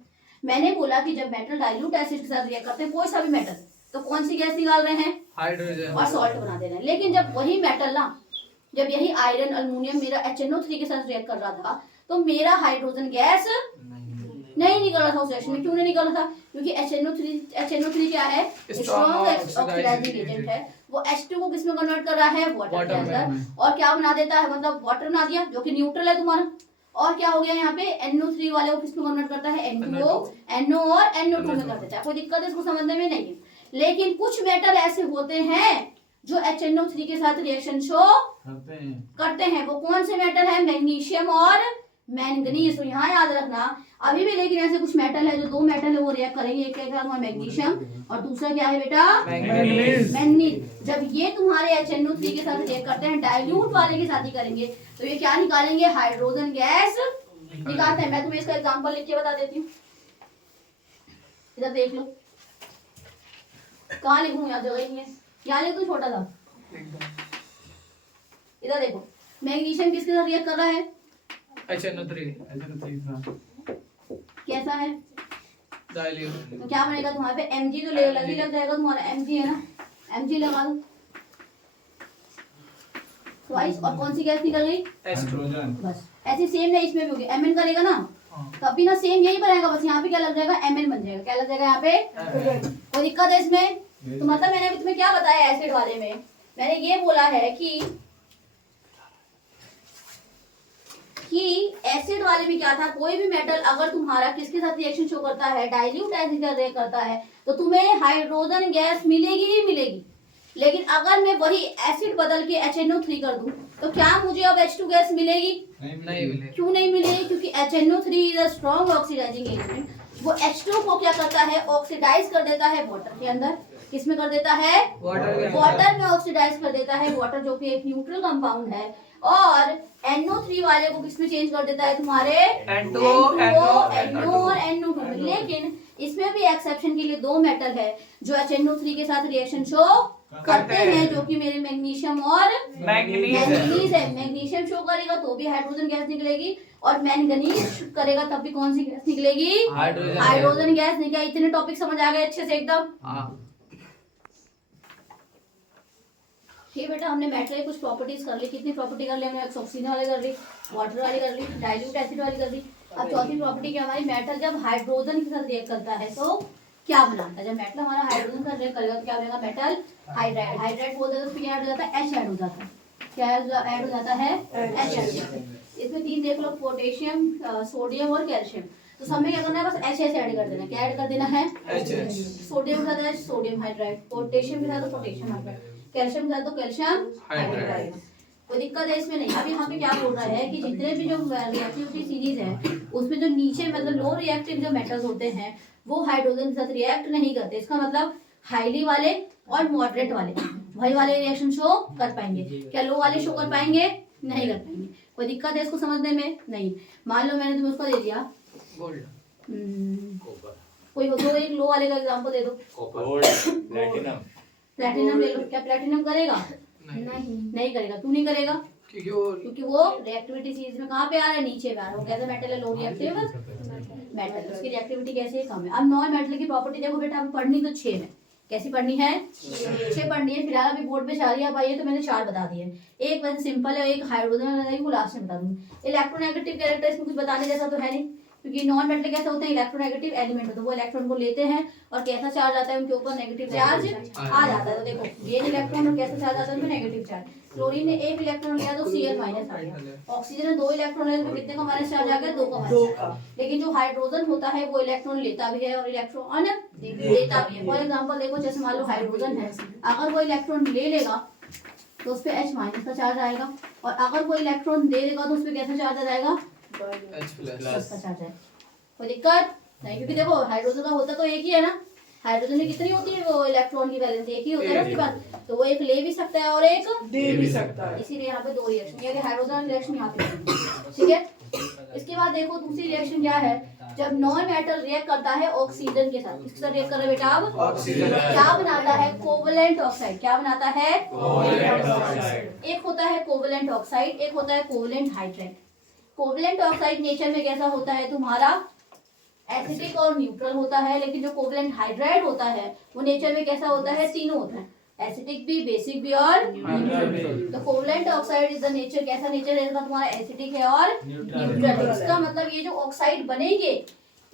मैंने बोला कि जब मेटल डाइल्यूट एसिड के साथ रिएक्ट करते हैं, कोई सा भी मेटल, तो कौन सी गैस निकाल रहे हैं? हाइड्रोजन, और सॉल्ट बना दे रहे हैं। लेकिन जब वही मेटल ना, जब यही आयरन अल्युमिनियम मेरा HNO3 के साथ रिएक्ट कर रहा था, तो मेरा हाइड्रोजन गैस नहीं निकल रहा था उस रिएक्शन में। क्यों नहीं निकल रहा था? क्योंकि HNO3 क्या है? स्ट्रॉन्ग ऑक्सीडाइजिंग एजेंट है। वो H2 को किसमें कन्वर्ट कर रहा है? वाटर के अंदर। और क्या बना देता है? मतलब वाटर बना दिया, जो कि न्यूट्रल है तुम्हारा। और क्या हो गया यहाँ पे? NO3 वाले को किसमें कन्वर्ट करता है? N2O, NO और NO2 में कर देता है। कोई दिक्कत है इसको समझने में? नहीं है। लेकिन कुछ मेटल ऐसे होते हैं जो HNO3 के साथ रिएक्शन शो करते हैं। वो कौन से मेटल है? मैग्नीशियम और मैंगनीज। तो यहाँ याद रखना अभी भी, लेकिन ऐसे कुछ मेटल है जो दो मेटल है वो रिएक्ट करेंगे। एक क्या है मैग्नीशियम और दूसरा क्या है बेटा मैंगनीज। जब ये तुम्हारे HNO3 के साथ रिएक्ट करते हैं, डाइल्यूट वाले के साथ ही करेंगे, तो ये क्या निकालेंगे, हाइड्रोजन गैस निकालते हैं। मैं तुम्हें इसका एग्जांपल लिख के बता देती हूँ, इधर देख लो। कहाँ लिखूं, यहाँ जगह नहीं है, यहाँ लिख दूं छोटा सा। इधर देखो, मैग्नीशियम किसके साथ रिएक्ट कर रहा है, कैसा है, तो क्या बनेगा तुम्हारे पे Mg, तो लग जाएगा तुम्हारा Mg है ना, Mg लगा दो ट्वाइस। और कौन सी गैस निकल गई, बस। ऐसे सेम है इसमें भी होगी, Mn करेगा ना, तो अभी ना सेम यही बनेगा, बस यहाँ पे क्या लग जाएगा, Mn बन जाएगा। क्या लग जाएगा यहाँ पे, कोई दिक्कत है इसमें। तो मतलब मैंने अभी तुम्हें क्या बताया एसिड वाले में, मैंने ये बोला है कि एसिड वाले में क्या था, कोई भी मेटल अगर तुम्हारा किसके साथ रिएक्शन शो करता है, डाइल्यूट एसिड का रिएक्ट करता है, तो तुम्हें हाइड्रोजन गैस मिलेगी ही मिलेगी। लेकिन अगर मैं वही एसिड बदल के HNO3 कर दूं, तो क्या मुझे अब H2 गैस मिलेगी, नहीं मिलेगी। क्यों नहीं मिलेगी, क्योंकि HNO3 is a strong oxidizing agent. वो H2 को क्या करता है, ऑक्सीडाइज कर देता है वाटर के अंदर। किसमें कर देता है, वाटर में ऑक्सीडाइज कर देता है, वाटर जो कि एक न्यूट्रल कंपाउंड है। और NO3 वाले को किसमें चेंज कर देता है, तुम्हारे NO और NO2। लेकिन इसमें भी एक्सेप्शन के लिए दो मेटल है जो HNO3 के साथ रिएक्शन शो करते हैं, जो कि मेरे मैग्नीशियम और मैंगनीज है। मैग्नीशियम शो करेगा तो भी हाइड्रोजन गैस निकलेगी, और मैंगनीज करेगा तब भी कौन सी गैस निकलेगी, हाइड्रोजन गैस निकलेगी। इतने टॉपिक समझ आ गए अच्छे से एकदम। ठीक बेटा, हमने मेटल की कुछ प्रॉपर्टीज कर ली। कितनी प्रॉपर्टी कर ली हमने, ऑक्सीजन वाली कर ली, वाटर वाली कर ली, डाइल्यूट एसिड वाली कर ली। अब चौथी प्रॉपर्टी क्या हमारी, मेटल जब हाइड्रोजन के साथ रिएक्ट करता है तो क्या बनाता है। जब मेटल हमारा हाइड्रोजन का रिएक्ट करेगा तो क्या बनेगा, मेटल हाइड्राइड। हाइड्राइड बोलते हैं तो फिर क्या ऐड हो जाता है, H ऐड हो जाता है। क्या ऐड हो जाता है, H ऐड हो जाता है। इसमें तीन देख लो, पोटेशियम, सोडियम और कैल्शियम। तो सब में क्या करना है, बस H ऐड कर देना। क्या ऐड कर देना है, सोडियम के साथ सोडियम हाइड्राइड, पोटेशियम के साथ पोटेशियम हाइड्राइड, कैल्शियम के साथ तो कैल्शियम हाइड्राइड। कोई दिक्कत है इसमें नहीं। अब यहाँ पे क्या बोल रहा है कि जितने भी जो रिएक्टिविटी सीरीज है उसमें जो नीचे मतलब लो रिएक्टिव जो मेटल्स होते हैं वो हाइड्रोजन के साथ रिएक्ट नहीं करते। इसका मतलब हाईली वाले और मॉडरेट वाले वही वाले रिएक्शन शो कर पाएंगे। क्या लो वाले शो कर पाएंगे, नहीं कर पाएंगे। कोई दिक्कत है इसको समझने में, नहीं। मान लो मैंने तुम्हें उसका दे दिया गोल्ड, कोई हो तो एक लो वाले का एग्जांपल दे दो, प्लैटिनम ले लो। क्या प्लैटिनम करेगा, नहीं करेगा। क्यों नहीं करेगा, क्योंकि वो रिएक्टिविटी सीरीज में कहाँ पे आ रहा है, नीचे पे आ रहा है। वो कैसा मेटल है, लो रिएक्टिव मेटल, उसकी रिएक्टिविटी कैसे है, कम है। अब नॉन मेटल की प्रॉपर्टी देखो बेटा, हमें पढ़नी तो 6 में। कैसी पढ़नी है, 6 पढ़नी है। फिलहाल अभी बोर्ड पे 4 ही आई है तो मैंने 4 बता दिए। एक वैसे सिंपल है, एक हाइड्रोजन वो लास्ट में बता दूंगी। इलेक्ट्रोनेगेटिव कैरेक्टर इसमें कुछ बताने जैसा तो है नहीं, क्योंकि नॉन मेटल कैसे होते हैं, इलेक्ट्रोनेगेटिव एलिमेंट होते हैं। वो इलेक्ट्रॉन को लेते हैं और कैसा चार्ज आता है उनके ऊपर, नेगेटिव चार्ज आ जाता है। तो देखो गेन इलेक्ट्रॉन और कैसा चार्ज आता है उनमें, नेगेटिव चार्ज। क्लोरीन ने 1 इलेक्ट्रॉन लिया तो Cl- आ गया। ऑक्सीजन ने 2 इलेक्ट्रॉन लिया तो कितने का माइनस चार्ज आ गया, 2 का माइनस चार्ज। लेकिन जो हाइड्रोजन होता है वो इलेक्ट्रॉन लेता भी है और इलेक्ट्रॉन देता भी है। फॉर एग्जाम्पल देखो, जैसे मान लो हाइड्रोजन है, अगर वो इलेक्ट्रॉन ले लेगा तो उस पर H- का चार्ज आएगा, और अगर वो इलेक्ट्रॉन दे देगा तो उस पर कैसा चार्ज आ जाएगा, प्लस का चार्ज आएगा। कोई दिक्कत नहीं, क्योंकि देखो हाइड्रोजन का होता तो एक ही है ना। हाइड्रोजन में कितनी होती है, वो इलेक्ट्रॉन की वैलेंस एक ही होता है उसके बाद, तो वो एक ले भी सकता है और एक दे भी सकता है। इसीलिए यहाँ पे 2 रिएक्शन, ये हाइड्रोजन रिएक्शन यहाँ पे, ठीक है। इसके बाद देखो दूसरी रिएक्शन क्या है, जब नॉन मेटल रिएक्ट करता है ऑक्सीजन के साथ। किसके साथ रिएक्ट कर रहा है बेटा, अब क्या बनाता है, कोवलेंट ऑक्साइड। क्या बनाता है, एक होता है कोवलेंट ऑक्साइड, एक होता है covalent hydride. Covalent oxide nature में कैसा होता है तुम्हारा, एसिडिक और न्यूट्रल होता है। लेकिन जो कोवलेंट हाइड्राइड होता है वो नेचर में कैसा होता है, तीनों होता है, एसिडिक भी, बेसिक भी और न्यूट्रल। तो covalent oxide is the nature, कैसा नेचर है इसका, तुम्हारा एसिडिक है और न्यूट्रल। इसका मतलब ये जो ऑक्साइड बनेंगे,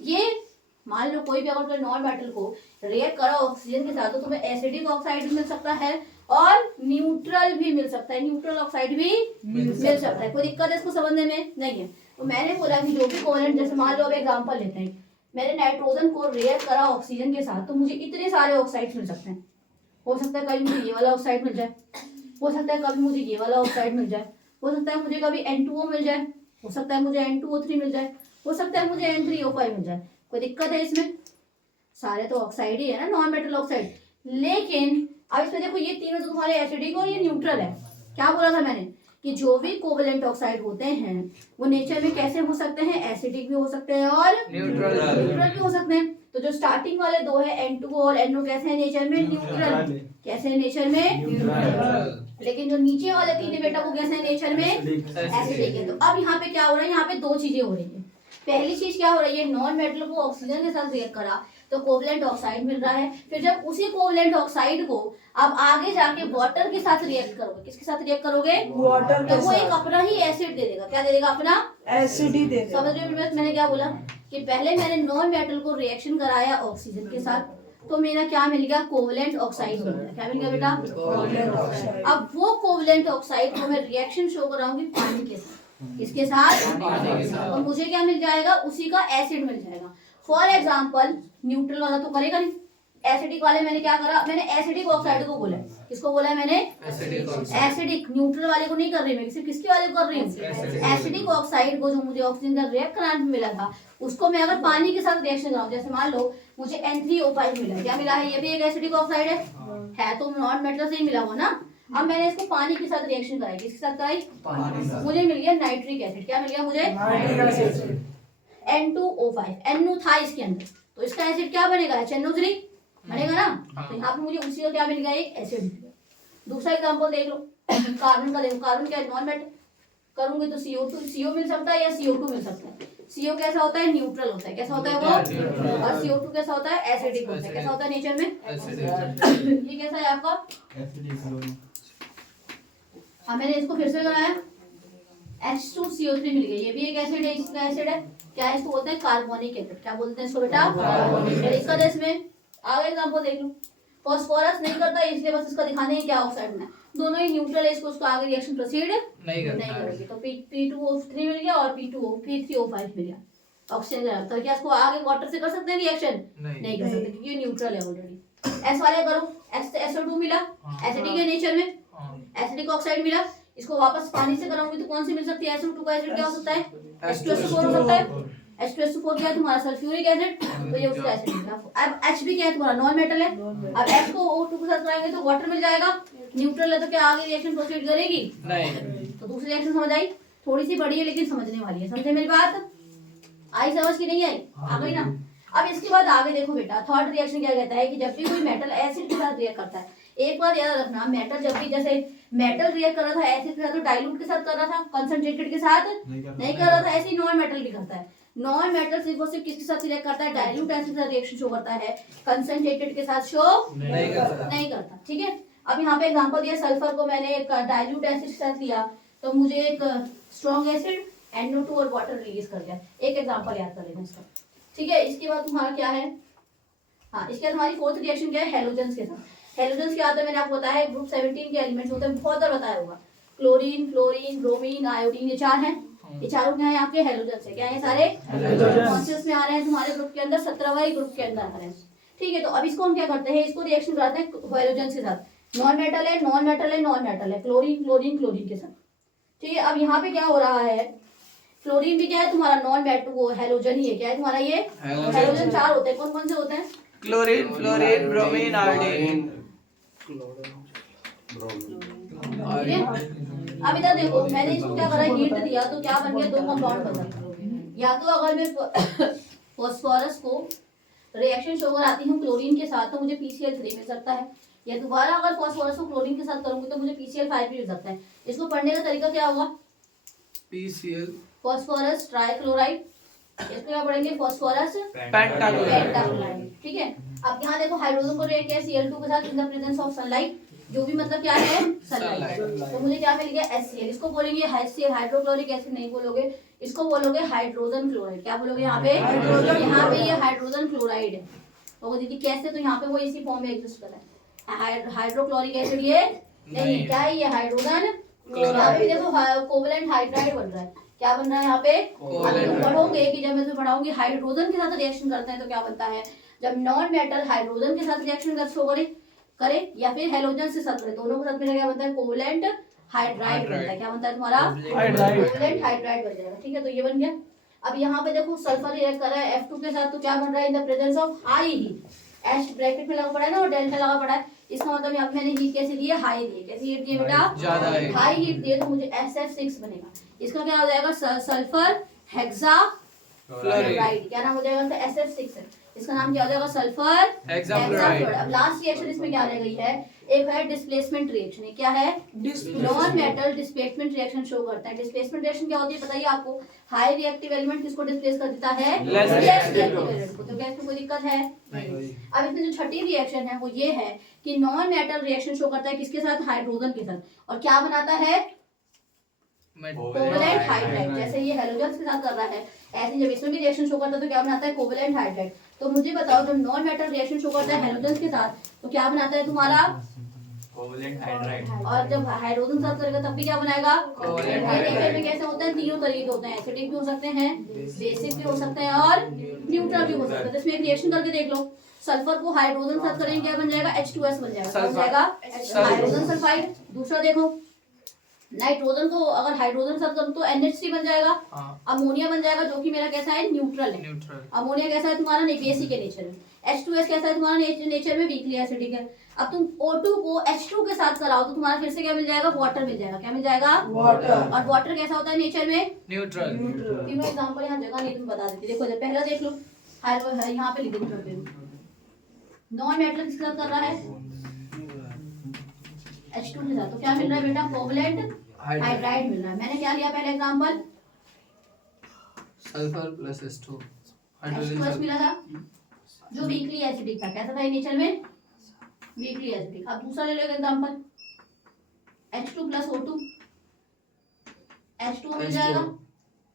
ये मान लो कोई भी अगर नॉन मेटल को रिएक्ट करा ऑक्सीजन के साथ तो तुम्हें एसिडिक ऑक्साइड भी मिल सकता है और न्यूट्रल भी मिल सकता है, न्यूट्रल ऑक्साइड भी मिल सकता है। कोई दिक्कत है इसको समझने में, नहीं है। तो मैंने बोला कि जो भी कोवलेंट, जैसे मान लो अब एग्जांपल लेते हैं, मैंने नाइट्रोजन को रिएक्ट करा ऑक्सीजन के साथ तो मुझे इतने सारे ऑक्साइड्स मिल सकते हैं। हो सकता है कभी मुझे ये वाला ऑक्साइड मिल जाए, हो सकता है कभी मुझे ये वाला ऑक्साइड मिल जाए, हो सकता है मुझे कभी N2O मिल जाए, हो सकता है मुझे N2O3 मिल जाए, हो सकता है मुझे N3O5 मिल जाए, कोई दिक्कत है इसमें? सारे तो ऑक्साइड ही है ना, नॉन मेटल ऑक्साइड। लेकिन अब इसमें देखो ये तीनों तो तुम्हारे एसिडिक और ये न्यूट्रल है। क्या बोला था मैंने कि जो भी कोवेलेंट ऑक्साइड होते हैं वो नेचर में कैसे हो सकते हैं, एसिडिक भी हो सकते हैं और न्यूट्रल भी हो सकते हैं। तो जो स्टार्टिंग वाले दो है N2O और NO कैसे है नेचर में, न्यूट्रल। कैसे है नेचर में, न्यूट्रल। लेकिन जो नीचे वाले तीन है बेटा वो कैसे है नेचर में, एसिडिक है। तो अब यहाँ पे क्या हो रहा है, यहाँ पे दो चीजें हो रही है। पहली चीज क्या हो रही है, नॉन मेटल को ऑक्सीजन के साथ रिएक्ट करा तो कोवलेंट ऑक्साइड मिल रहा है। फिर जब उसी कोवलेंट ऑक्साइड को अब आगे जाके वाटर के साथ रिएक्ट करोगे, किसके साथ रिएक्ट करोगे, वाटर तो के वो एक साथ अपना ही एसिड दे देगा। क्या दे देगा, अपना एसिड ही दे देगा। समझ रहे हो मैंने क्या बोला कि पहले मैंने नॉन मेटल को रिएक्शन कराया ऑक्सीजन के साथ, तो मेरा क्या मिल गया, कोवलेंट ऑक्साइड मिल गया। क्या मिल गया बेटा, कोवलेंट ऑक्साइड। अब वो कोवलेंट ऑक्साइड को मैं रिएक्शन शो कराऊंगी पानी के साथ। किसके साथ, और मुझे क्या मिल जाएगा, उसी का एसिड मिल जाएगा। फॉर एग्जाम्पल न्यूट्रल वाला तो करेगा नहीं, एसिडिक वाले मैंने क्या करा, मैंने एसिडिक ऑक्साइड को बोला। किसको बोला है मैंने, एसिडिक। न्यूट्रल वाले को नहीं कर रही मैं, सिर्फ किसके वाले को कर रही हूँ, एसिडिक ऑक्साइड को। जो मुझे ऑक्सीजन का रिएक्ट कराने में मिला था उसको मैं अगर पानी के साथ रिएक्शन कराऊं, जैसे मान लो मुझे N3O5 मिला, क्या मिला है, ये भी एक एसिडिक ऑक्साइड है तो नॉन मेटल से ही मिला हुआ ना। अब मैंने इसको पानी के साथ रिएक्शन कराई, किसके साथ कराई, मुझे मिल गया नाइट्रिक एसिड। क्या मिल गया मुझे, N2O5, NO था इसके अंदर, तो इसका एसिड क्या बनेगा, HNO3 बनेगा ना। तो यहाँ पे मुझे उसी का क्या मिल गया, एक एसिड मिल गया। दूसरा एग्जांपल देख लो, कार्बन का देखो, कार्बन क्या नॉन मेटल, करूंगी तो CO मिल सकता है या CO2 मिल सकता है। CO कैसा होता है, न्यूट्रल होता है, कैसा होता है वो, और CO2 कैसा होता है, एसिडिक होता है। कैसा होता है नेचर में, ये कैसा है आपका, हाँ मैंने इसको फिर से लगाया, H2CO3 मिल गया, ये भी एक एसिड है, इसका एसिड है, क्या है, इसको बोलते हैं कार्बोनिक एसिड। क्या बोलते हैं इसको बेटा, फिर इसका देश में आगे एग्जांपल देख लो, फास्फोरस नहीं करता इसलिए बस इसका दिखाने हैं क्या ऑक्साइड में, दोनों ही न्यूट्रल है, इसको उसको आगे रिएक्शन प्रोसीड नहीं करेगी। तो P2O3 मिल गया और P3O5 मिल गया ऑक्सीजन। तो क्या इसको आगे वाटर से कर सकते हैं रिएक्शन, नहीं कर सकते क्योंकि न्यूट्रल है ऑलरेडी। एस वाले करो, SO2 मिला, एसिडिक है नेचर में, एसिडिक ऑक्साइड मिला, इसको वापस पानी से कराऊंगी तो कौन सी मिल सकती है, SO2 का एसिड क्या हो सकता है, H2SO4 हो सकता है। H2SO4 क्या है तुम्हारा, सल्फ्यूरिक एसिड, तो ये उसका एसिड मिला। अब H भी क्या है तुम्हारा, नॉन मेटल है। अब H को O2 के साथ कराएंगे तो वाटर मिल जाएगा, न्यूट्रल है तो क्या आगे रिएक्शन प्रोसीड करेगी, नहीं। तो दूसरी रिएक्शन समझ आई, थोड़ी सी बड़ी है लेकिन समझने वाली है। समझे मेरी बात, आई समझ की नहीं आई, आ गई ना। अब इसके बाद आगे देखो बेटा, थर्ड रिएक्शन क्या कहता है कि जब भी कोई मेटल एसिड के साथ रिएक्ट करता है, एक बार याद रखना, मेटल जब भी, जैसे मेटल रिएक्ट कर रहा था एसिड के साथ तो डाइल्यूट के साथ कर रहा था, कंसंट्रेटेड के साथ नहीं कर रहा था। ऐसे ही नॉन मेटल भी करता है। नॉन मेटल सिर्फ और सिर्फ किसके साथ रिएक्ट करता है, डाइल्यूट एसिड के साथ रिएक्शन शो करता है, कंसंट्रेटेड के साथ शो नहीं करता। ठीक है, अब यहाँ पे एग्जांपल दिया, सल्फर को मैंने एक डाइल्यूट एसिड के साथ लिया तो मुझे एक स्ट्रॉन्ग एसिड NO2 और वाटर रिलीज कर दिया। एक एग्जांपल याद कर लेना इसका। ठीक है, इसके बाद तुम्हारा क्या है, हाँ इसके बाद हमारी फोर्थ रिएक्शन क्या है, हेलोजेंस के साथ। हेलोजेंस क्या होता है, मैंने आपको बताया ग्रुप 17 के एलिमेंट्स होते हैं, बहुत बार बताया होगा। क्लोरीन, फ्लोरीन, ब्रोमीन, आयोडीन, ये चार हैं। ये चारों क्या है आपके, हेलोजेंस है। क्या है सारे, कॉन्शियस में आ रहे हैं तुम्हारे ग्रुप के अंदर, 17वां ग्रुप के अंदर आ रहे हैं। ठीक है, तो अब इसको हम क्या करते हैं, इसको रिएक्शन कराते हैं हेलोजेंस के साथ। नॉन मेटल है, नॉन मेटल है, नॉन मेटल है, क्लोरीन क्लोरीन क्लोरीन के साथ। ठीक है, अब यहाँ पे क्या हो रहा है, फ्लोरीन भी क्या है तुम्हारा, नॉन मेटल वो हेलोजन ही है। क्या है तुम्हारा ये, हेलोजन चार होते हैं। कौन कौन से होते हैं, क्लोरीन, फ्लोरीन, ब्रोमीन, आयोडीन। ठीक है, अब इधर देखो, मैंने इसको क्या करा, हीट दिया तो क्या बन गया, दो कंपाउंड बन गए। या तो अगर मैं फास्फोरस को रिएक्शन शो कराती हूँ क्लोरीन के साथ तो मुझे PCl3 मिल सकता है, या दोबारा अगर फास्फोरस को क्लोरीन के साथ करूंगी तो मुझे PCl5 भी मिल सकता है। इसको पढ़ने का तरीका क्या होगा, PCl, फास्फोरस ट्राइक्लोराइड, इसको क्या पढ़ेंगे, फास्फोरस पेंटाक्लोराइड। ठीक है, अब यहाँ देखो हाइड्रोजन को रिएक्ट किया Cl2 के साथ in the presence of sunlight, जो भी मतलब क्या है, सनलाइट। तो मुझे क्या मिल गया, HCl। इसको बोलेंगे HCl, हाइड्रोक्लोरिक एसिड नहीं बोलोगे, इसको बोलोगे हाइड्रोजन क्लोराइड। क्या बोलोगे यहाँ पे, यहाँ पे ये हाइड्रोजन क्लोराइड है। तो दीदी कैसे, तो यहाँ पे वो इसी फॉर्म में एग्जिस्ट कर रहा है। हाइड्रोक्लोरिक एसिड ये नहीं, क्या है ये, हाइड्रोजन क्लोराइड। देखो कोवलेंट हाइड्राइड बन रहा है। क्या बन रहा है यहाँ पे, पढ़ोगे कि जब मैं तुम्हें पढ़ाऊंगी हाइड्रोजन के साथ रिएक्शन करते हैं तो क्या बनता है, जब नॉन मेटल हाइड्रोजन के साथ रिएक्शन करे या फिर हेलोजन से साथ करे, दोनों के साथ मिलकर क्या बनता है, कोवलेंट हाइड्राइड बनता है। क्या बनता है तुम्हारा? हाइड्राइड। कोवलेंट हाइड्राइड बन जाएगा। ठीक है, तो ये बन गया। अब यहाँ पे देखो सल्फर रिएक्ट कर रहा है F2 के साथ, तो क्या बन रहा है? In the presence of high heat, H bracket में लगा पड़ा है ना और डेल्टा लगा पड़ा है, इसका मतलब यहाँ पे मैंने हीट कैसे दी है? हाई दी है। कैसी हीट दी है बेटा? ज्यादा है। हाई हीट दी है, तो मुझे SF6 बनेगा। इसका क्या हो जाएगा? Sulphur hexa fluoride. क्या नाम हो जाएगा? तो SF6 है। इसका नाम क्या हो जाएगा? Sulphur hexafluoride. अब लास्ट रिएक्शन इसमें क्या रह गई है? एक है डिस्प्लेसमेंट रिएक्शन। ये क्या है? Non metal displacement reaction show करता है। डिस्प्लेसमेंट रिएक्शन क्या होती है बताइए आपको? हाई रिएक्टिव एलिमेंट किसको डिस्प्लेस कर देता है? Less reactive एलिमेंट को। तो क्या इसमें कोई दिक्कत है? नहीं। अब इसमें जो छठी रिएक्शन है वो ये है कि नॉन मेटल रिएक्शन शो करता है किसके साथ? हाइड्रोजन के साथ। और क्या बनाता है? Covalent hydride. जैसे ये हेलोजन्स के साथ कर रहा है, ऐसे जब इसमें भी रिएक्शन शो करता है तो क्या बनाता है? Covalent hydride. तो मुझे बताओ, जब नॉन मेटल रिएक्शन शो करता है हेलोजन्स के साथ तो क्या बनाता है तुम्हारा? Covalent hydride. और जब हाइड्रोजन साथ करेगा तब भी क्या बनाएगा? कोवलेंट नेचर में कैसे होता है? तीनों तरीके के होते हैं। एसिडिक भी हो सकते हैं, बेसिक भी हो सकते हैं और न्यूट्रल भी हो सकते हैं। तो इसमें एक रिएक्शन करके देख लो। सल्फर को हाइड्रोजन साथ करेंगे, क्या बन जाएगा? H2S बन जाएगा। क्या बन जाएगा? Hydrogen sulphide. दूसरा देखो, नाइट्रोजन को अगर हाइड्रोजन साथ करूं तो NH3 बन जाएगा। अमोनिया बन जाएगा, जो कि मेरा कैसा है? न्यूट्रल है। न्यूट्रल। अमोनिया कैसा है तुम्हारा? बेसिक के नेचर में। H2S कैसा है तुम्हारा? नेचर में वीकली एसिडिक है। अब तुम O2 को H2 के साथ कराओ तो तुम्हारा फिर से क्या मिल जाएगा? वाटर मिल जाएगा। क्या मिल जाएगा? वाटर। और वाटर कैसा होता है नेचर में? न्यूट्रल। तीनों एग्जांपल यहाँ जगह नहीं तुम बता देती। देखो जब पहला देख लो, यहाँ पे लिख दो। नॉन मेटल किसके साथ कर रहा है? H2 के साथ। तो क्या मिल रहा है बेटा? कोवलेंट हाइड्राइड मिल रहा है। मैंने क्या लिया पहले example? Sulphur plus H2 H2S मिला था जो वीकली एसिडिक था। कैसा था नेचर में? Weakly acidic. अब दूसरा ले लो example, H2 plus O2। H2 मिल जाएगा।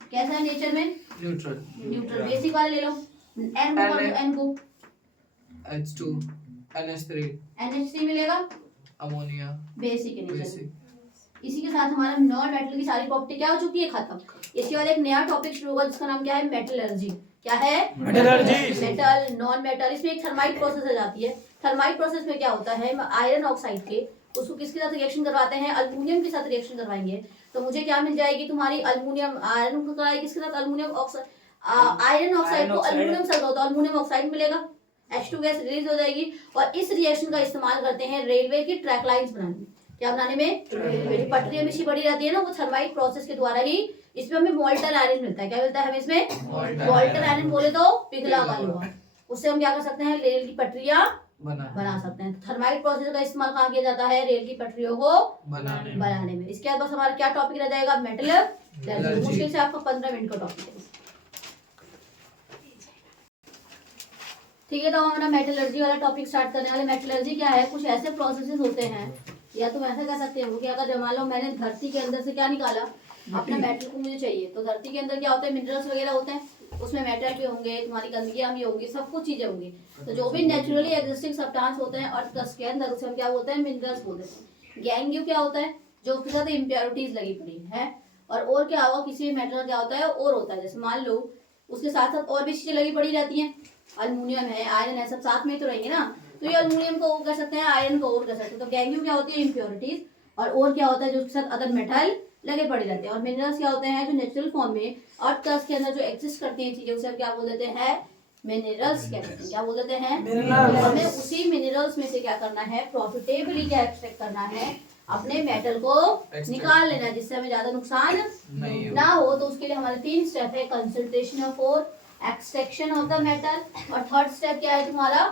कैसा है नेचर में? न्यूट्रल। न्यूट्रल। बेसिक वाला ले लो, N को H2 NH3 NH3 मिलेगा। अमोनिया बेसिक के नेचर। बेसिक। इसी के साथ हमारा नॉन मेटल की सारी प्रॉपर्टी क्या हो चुकी है? खत्म। इसके बाद एक नया टॉपिक शुरू होगा जिसका नाम क्या है? मेटलर्जी। क्या है? मेटलर्जी। Metal, non metal. इसमें एक थर्माइट प्रोसेस आ जाती है। थर्माइट प्रोसेस में क्या होता है? आयरन ऑक्साइड के उसको किसके साथ रिएक्शन करवाते हैं? अल्युमिनियम के साथ रिएक्शन करवाएंगे। तो मुझे क्या मिल जाएगी तुम्हारी? अल्युमिनियम। आयरन को कराएगी किसके साथ? Aluminium oxide. आयरन ऑक्साइड को अल्युमिनियम से तो अल्युमिनियम ऑक्साइड मिलेगा। H2 गैस रिलीज हो जाएगी। और इस रिएक्शन का इस्तेमाल करते हैं रेलवे की ट्रैक लाइंस बनाने में। क्या बनाने में? रेलवे। पटरी हमेशा बड़ी रहती है ना, वो थर्माइट प्रोसेस के द्वारा ही। इसमें हमें मोल्टन आयरन मिलता है। क्या मिलता है हमें इसमें? मोल्टन आयरन बोले तो पिघला हुआ लोहा। उससे हम क्या कर सकते हैं? रेल की पटरियां बना सकते हैं। थर्माइट प्रोसेस का इस्तेमाल कहाँ किया जाता है? रेल की पटरियों को बनाने में। इसके बाद बस हमारा क्या टॉपिक रह जाएगा? मेटलर्जी। मुश्किल से आपका 15 मिनट का टॉपिक है। ठीक है, तो हम अपना मेटलर्जी वाला टॉपिक स्टार्ट करने वाले। मेटलर्जी क्या है? कुछ ऐसे प्रोसेसेस होते हैं, या तुम ऐसा कह सकते हो कि अगर मान लो मैंने धरती के अंदर से क्या निकाला? अपना मेटल को मुझे चाहिए, तो धरती के अंदर क्या होता है? मिनरल्स वगैरह होते हैं, उसमें मेटल भी होंगे, तुम्हारी गंदगियां भी होंगी, सब कुछ चीजें होंगी। तो जो भी नेचुरली एग्जिस्टिंग सब्सटेंस होते हैं अर्थ क्रस्ट के अंदर, उसे हम क्या बोलते हैं? मिनरल्स बोलते हैं। गैंग क्या होता है? जो उसके साथ इम्प्योरिटीज लगी पड़ी है। और क्या होगा? किसी भी मेटल क्या होता है? और होता है। जैसे मान लो उसके साथ साथ और भी चीजें लगी पड़ी रहती हैं, अल्युमिनियम है, आयरन है, सब साथ में ही तो रहेंगे ना। तो ये अल्युमिनियम को और कर सकते हैं, आयरन को और कर सकते हैं। तो गैंग क्या होती है? इम्प्योरिटीज। और क्या होता है? जो उसके साथ अदर मेटल लगे पड़े रहते हैं। और मिनरल्स क्या होते हैं? जो नेचुरल फॉर्म में अर्थ क्रस्ट के अंदर जो एग्जिस्ट करती हैं चीजें, उसे हम क्या बोल देते हैं? मिनरल्स कहते हैं। क्या बोल देते हैं? हमें उसी मिनरल्स में से क्या करना है? प्रॉफिटेबली क्या एक्सट्रैक्ट करना है? अपने मेटल को निकाल लेना है, जिससे हमें ज्यादा नुकसान ना हो। तो उसके लिए हमारे 3 स्टेप है: concentration of ore, extraction of the metal, और थर्ड स्टेप क्या है तुम्हारा?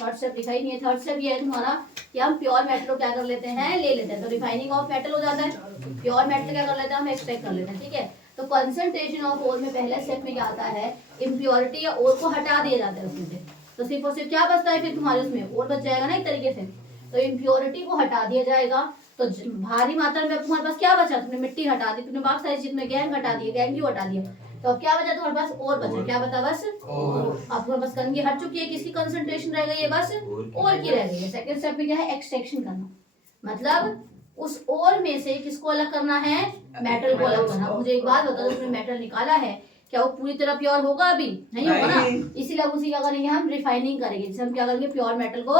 थर्ड स्टेप लिखा ही नहीं है। थर्ड स्टेप ये है तुम्हारा कि हम प्योर मेटल को क्या कर लेते हैं? ले लेते हैं। तो रिफाइनिंग ऑफ मेटल हो जाता है। प्योर मेटल क्या कर लेते हैं? हम एक्सट्रैक्ट कर लेते हैं। ठीक है, तो कंसंट्रेशन ऑफ ओर में पहले स्टेप में क्या आता है? इम्प्योरिटी या ओर को हटा दिया जाता है उसमें से। तो सिर्फ और सिर्फ क्या बचता है फिर तुम्हारे उसमें? ओर बच जाएगा ना एक तरीके से। तो इम्प्योरिटी को हटा दिया जाएगा। तो भारी मात्रा में तुम्हारे पास क्या बचा? तुमने मिट्टी हटा दी, तुमने बाकी सारी चीज में गैंग हटा दिया, गैंग हटा दिया, तो अब क्या बचा तुम्हारे पास? और बचा। क्या बता? बस अब तुम्हारे पास गंदगी हट चुकी है, किसकी कंसंट्रेशन रह गई है? बस और की रह गई है। सेकंड स्टेप में क्या है? एक्सट्रैक्शन करना। मतलब उस और में से किसको अलग करना है? मेटल को अलग करना। मुझे एक बात बता दो, तुमने मेटल निकाला है, क्या वो पूरी तरह प्योर होगा? अभी नहीं होगा ना। इसीलिए उसी क्या करेंगे? हम रिफाइनिंग करेंगे, जिससे हम क्या करेंगे? प्योर मेटल को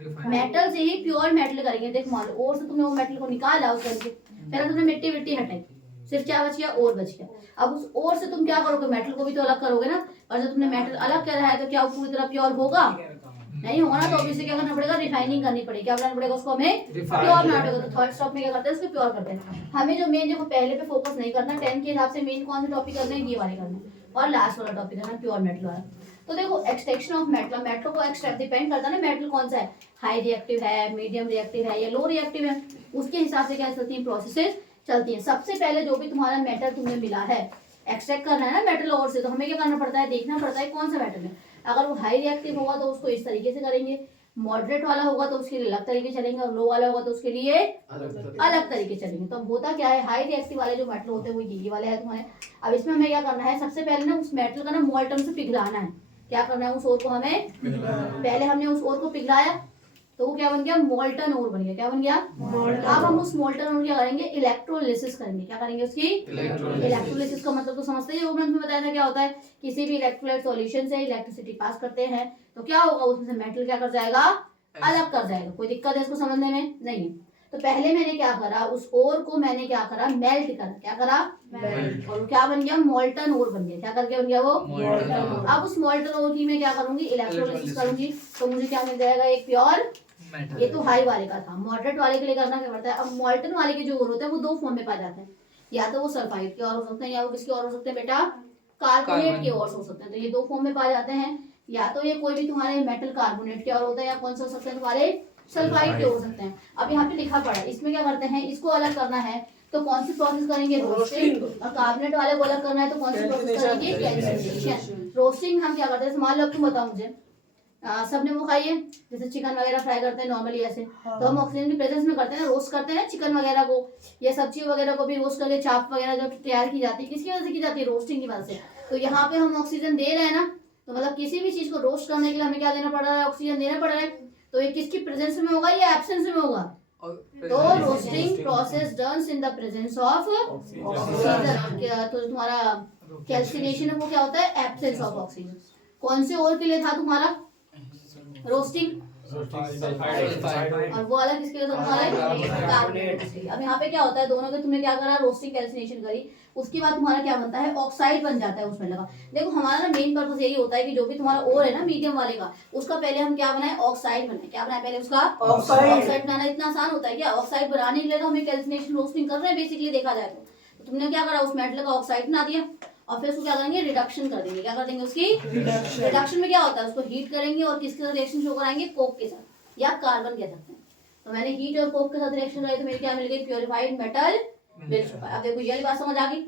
मेटल से ही प्योर मेटल करेंगे। देख मान लो और से तुमने वो मेटल को निकाला उस करके, पहले तुमने मिट्टी विट्टी हटाई, सिर्फ क्या बच गया, और बच गया। अब उस और से तुम क्या करोगे, मेटल को भी तो अलग करोगे ना। और जब तुमने मेटल अलग करा है तो क्या वो पूरी तरह प्योर होगा, नहीं होगा ना। तो अभी से क्या करना पड़ेगा, रिफाइनिंग करनी पड़ेगी। क्या बनाना पड़ेगा उसको, हमें प्योर बनाना पड़ेगा। तो थर्ड स्टेप में क्या करते हैं, उसको प्योर करते हैं। हमें जो मेन, देखो पहले पे फोकस नहीं करना, 10 के हिसाब से मेन कौन से टॉपिक करने हैं, ये वाले करने हैं, और लास्ट वाला टॉपिक करना है प्योर मेटल वाला। तो देखो एक्सट्रैक्शन ऑफ मेटल, मेटल को एक्सट्रैक्ट डिपेंड करता है ना मेटल कौन सा है, हाई रिएक्टिव है, मीडियम रिएक्टिव है या लो रिएक्टिव है, उसके हिसाब से क्या चलती है प्रोसेसेस चलती है। सबसे पहले जो भी तुम्हारा मेटल तुम्हें मिला है, एक्सट्रैक्ट करना है ना मेटल और से, तो हमें क्या करना पड़ता है, देखना पड़ता है कौन सा मेटल है। अगर वो हाई रिएक्टिव होगा तो उसको इस तरीके से करेंगे, मॉडरेट वाला होगा तो उसके लिए अलग तरीके चलेंगे, और लो वाला होगा तो उसके लिए अलग तरीके चलेंगे। तो अब होता क्या है, हाई रिएक्टिव वाले जो मेटल होते हैं वो ये वाले हैं तुम्हारे। अब इसमें हमें क्या करना है, सबसे पहले ना उस मेटल का ना मोल्टन से पिघलाना है। क्या करना है, उस ओर को हमें, पहले हमने उस ओर को पिघलाया तो वो क्या बन गया, मोल्टन ओर बन गया। क्या बन गया, अब हम उस मोल्टन ओर क्या करेंगे, इलेक्ट्रोलिसिस करेंगे। क्या करेंगे, उसकी इलेक्ट्रोलिसिस का मतलब तो समझते ही हो, मैंने तुम्हें बताया था क्या होता है। किसी भी इलेक्ट्रोलाइट सॉल्यूशन से इलेक्ट्रिसिटी पास करते हैं तो क्या होगा, उसमें से मेटल क्या कर जाएगा, अलग कर जाएगा। कोई दिक्कत है इसको समझने में, नहीं। तो पहले मैंने क्या करा, उस ओर को मैंने क्या करा, मेल्ट करा। क्या करा, मेल्ट, और क्या बन गया, मोल्टन ओर बन गया। क्या करके बन गया वो, मोल्टन ओर। अब उस मोल्टन ओर की मैं क्या करूंगी, इलेक्ट्रोलिसिस करूंगी, तो मुझे क्या मिल जाएगा, एक प्योर। ये तो हाई वाले का था। मॉडरेट वाले के लिए करना क्या पड़ता है, अब मोल्टन वाले के जो ओर होते हैं वो दो फॉर्म में पाए जाते हैं, या तो वो सल्फाइड के और हो सकते हैं, या वो किसके और हो सकते हैं बेटा, कार्बोनेट के और हो सकते हैं। तो ये दो फॉर्म में पाए जाते हैं, या तो ये कोई भी तुम्हारे मेटल कार्बोनेट के और होता है, या कौन से हो सकते हैं तुम्हारे सल्फाइड के हो सकते हैं। अब यहाँ पे लिखा पड़ा है, इसमें क्या करते हैं, इसको अलग करना है तो कौन सी प्रोसेस करेंगे, रोस्टिंग। और कार्बोनेट वाले को अलग करना है तो कौन सी प्रोसेस करेंगे, कैल्सिनेशन। रोस्टिंग हम क्या करते हैं, मान लो तुम बताओ मुझे, सबने वो खाई है, जैसे चिकन वगैरह फ्राई करते हैं नॉर्मली ऐसे, तो हम ऑक्सीजन की प्रेजेंस में करते हैं ना, रोस्ट करते हैं चिकन वगैरह को, या सब्जी वगैरह को भी रोस्ट करके चाप वगैरह जब तैयार की जाती है, किसकी वजह से की जाती है, रोस्टिंग की वजह से। तो यहाँ पे हम ऑक्सीजन दे रहे हैं ना, तो मतलब किसी भी चीज को रोस्ट करने के लिए हमें क्या देना पड़ रहा है, ऑक्सीजन देना पड़ रहा है। तो ये किसकी प्रेजेंस में होगा या एब्सेंस में होगा, तो roasting process done in the presence of oxygen. तो तुम्हारा कैल्सिनेशन है वो क्या होता है, एब्सेंस ऑफ ऑक्सीजन। कौन से और के लिए था तुम्हारा रोस्टिंग, और वो वाला किसके लिए था तुम्हारे, कार्बोनेट। अब यहाँ पे क्या होता है, दोनों के तुमने क्या करा, रोस्टिंग कैल्सिनेशन करी, उसके बाद तुम्हारा क्या बनता है, ऑक्साइड बन जाता है उसमें लगा। देखो हमारा ना मेन पर्पस यही होता है कि जो भी तुम्हारा ओर है ना मीडियम वाले का, उसका पहले हम क्या बनाए, ऑक्साइड बनाए। क्या बनाए पहले, उसका ऑक्साइड बनाना इतना आसान होता है क्या, ऑक्साइड बनाने के लिए तो हमें कैल्सिनेशन रोस्टिंग कर रहे हैं बेसिकली देखा जाए तो तुमने क्या करा, उस मेटल का ऑक्साइड बना दिया, और फिर उसको क्या करेंगे, रिडक्शन कर देंगे। क्या कर देंगे, उसकी रिडक्शन में क्या होता है, उसको हीट करेंगे और किसके साथ रिएक्शन शो कराएंगे, कोक के साथ या कार्बन कह सकते हैं। तो मैंने हीट और कोक के साथ रिएक्शन कराई तो मेरे क्या मिल गई, प्योरीफाइड मेटल मिल चुका है। अब देखो ये वाली बात समझ आ गई।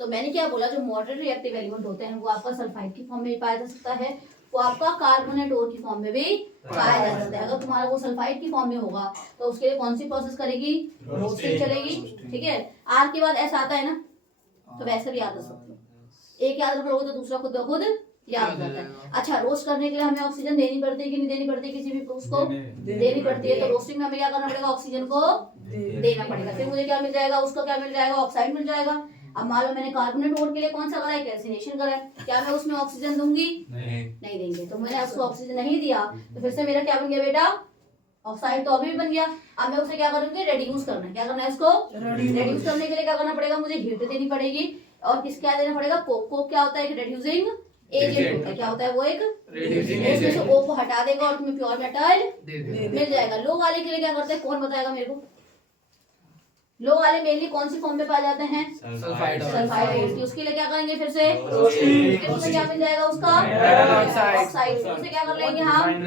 तो मैंने क्या बोला, जो मॉडरेट रिएक्टिव एलिमेंट होते हैं वो आपका सल्फाइड की फॉर्म में भी पाया जा सकता है, वो आपका कार्बोनेट ओर की फॉर्म में भी पाया जा सकता है। अगर तुम्हारा वो सल्फाइड की फॉर्म में होगा तो उसके लिए कौन सी प्रोसेस करेगी, रोस्टिंग चलेगी। ठीक है, आर के बाद एस आता है ना, तो वैसे भी याद रख सकते हो, एक याद रखोगे तो दूसरा खुद ब खुद याद हो जाता है। अच्छा, रोस्ट करने के लिए हमें ऑक्सीजन देनी पड़ती है कि नहीं देनी पड़ती, किसी भी उसको देनी पड़ती है। तो रोस्टिंग में हमें क्या करना पड़ेगा, ऑक्सीजन को देना पड़ेगा। फिर मुझे क्या मिल जाएगा, उसका क्या मिल जाएगा, ऑक्साइड मिल जाएगा। अब मान लो मैंने कार्बोनेट ओर के लिए कौन सा करा है, कैल्सिनेशन करा है, क्या मैं उसमें ऑक्सीजन दूंगी, नहीं देंगे। तो मैंने उसको ऑक्सीजन नहीं दिया तो फिर से मेरा क्या बन गया बेटा, ऑक्साइड तो अभी भी बन गया। अब मैं उसे क्या करूंगी, रेड्यूस करना है। क्या करना है, इसको रेड्यूस करने के लिए क्या करना पड़ेगा, मुझे हीट देनी पड़ेगी, और किस क्या देना पड़ेगा, कोक। कोक क्या होता है, एक रेड्यूसिंग एजेंट होता है। क्या होता है वो, एक रेड्यूसिंग उसमें से एजेंट ओ को हटा देगा और तुम्हें प्योर मेटल दे मिल जाएगा। लो वाले के लिए क्या करते हैं, कौन बताएगा मेरे को, लो वाले मेनली कौन सी फॉर्म में पाए जाते हैं, सल्फाइड सल्फाइड की। उसके लिए क्या करेंगे, फिर से उसमें क्या मिल जाएगा, उसका ऑक्साइड। उसे क्या कर लेंगे हम,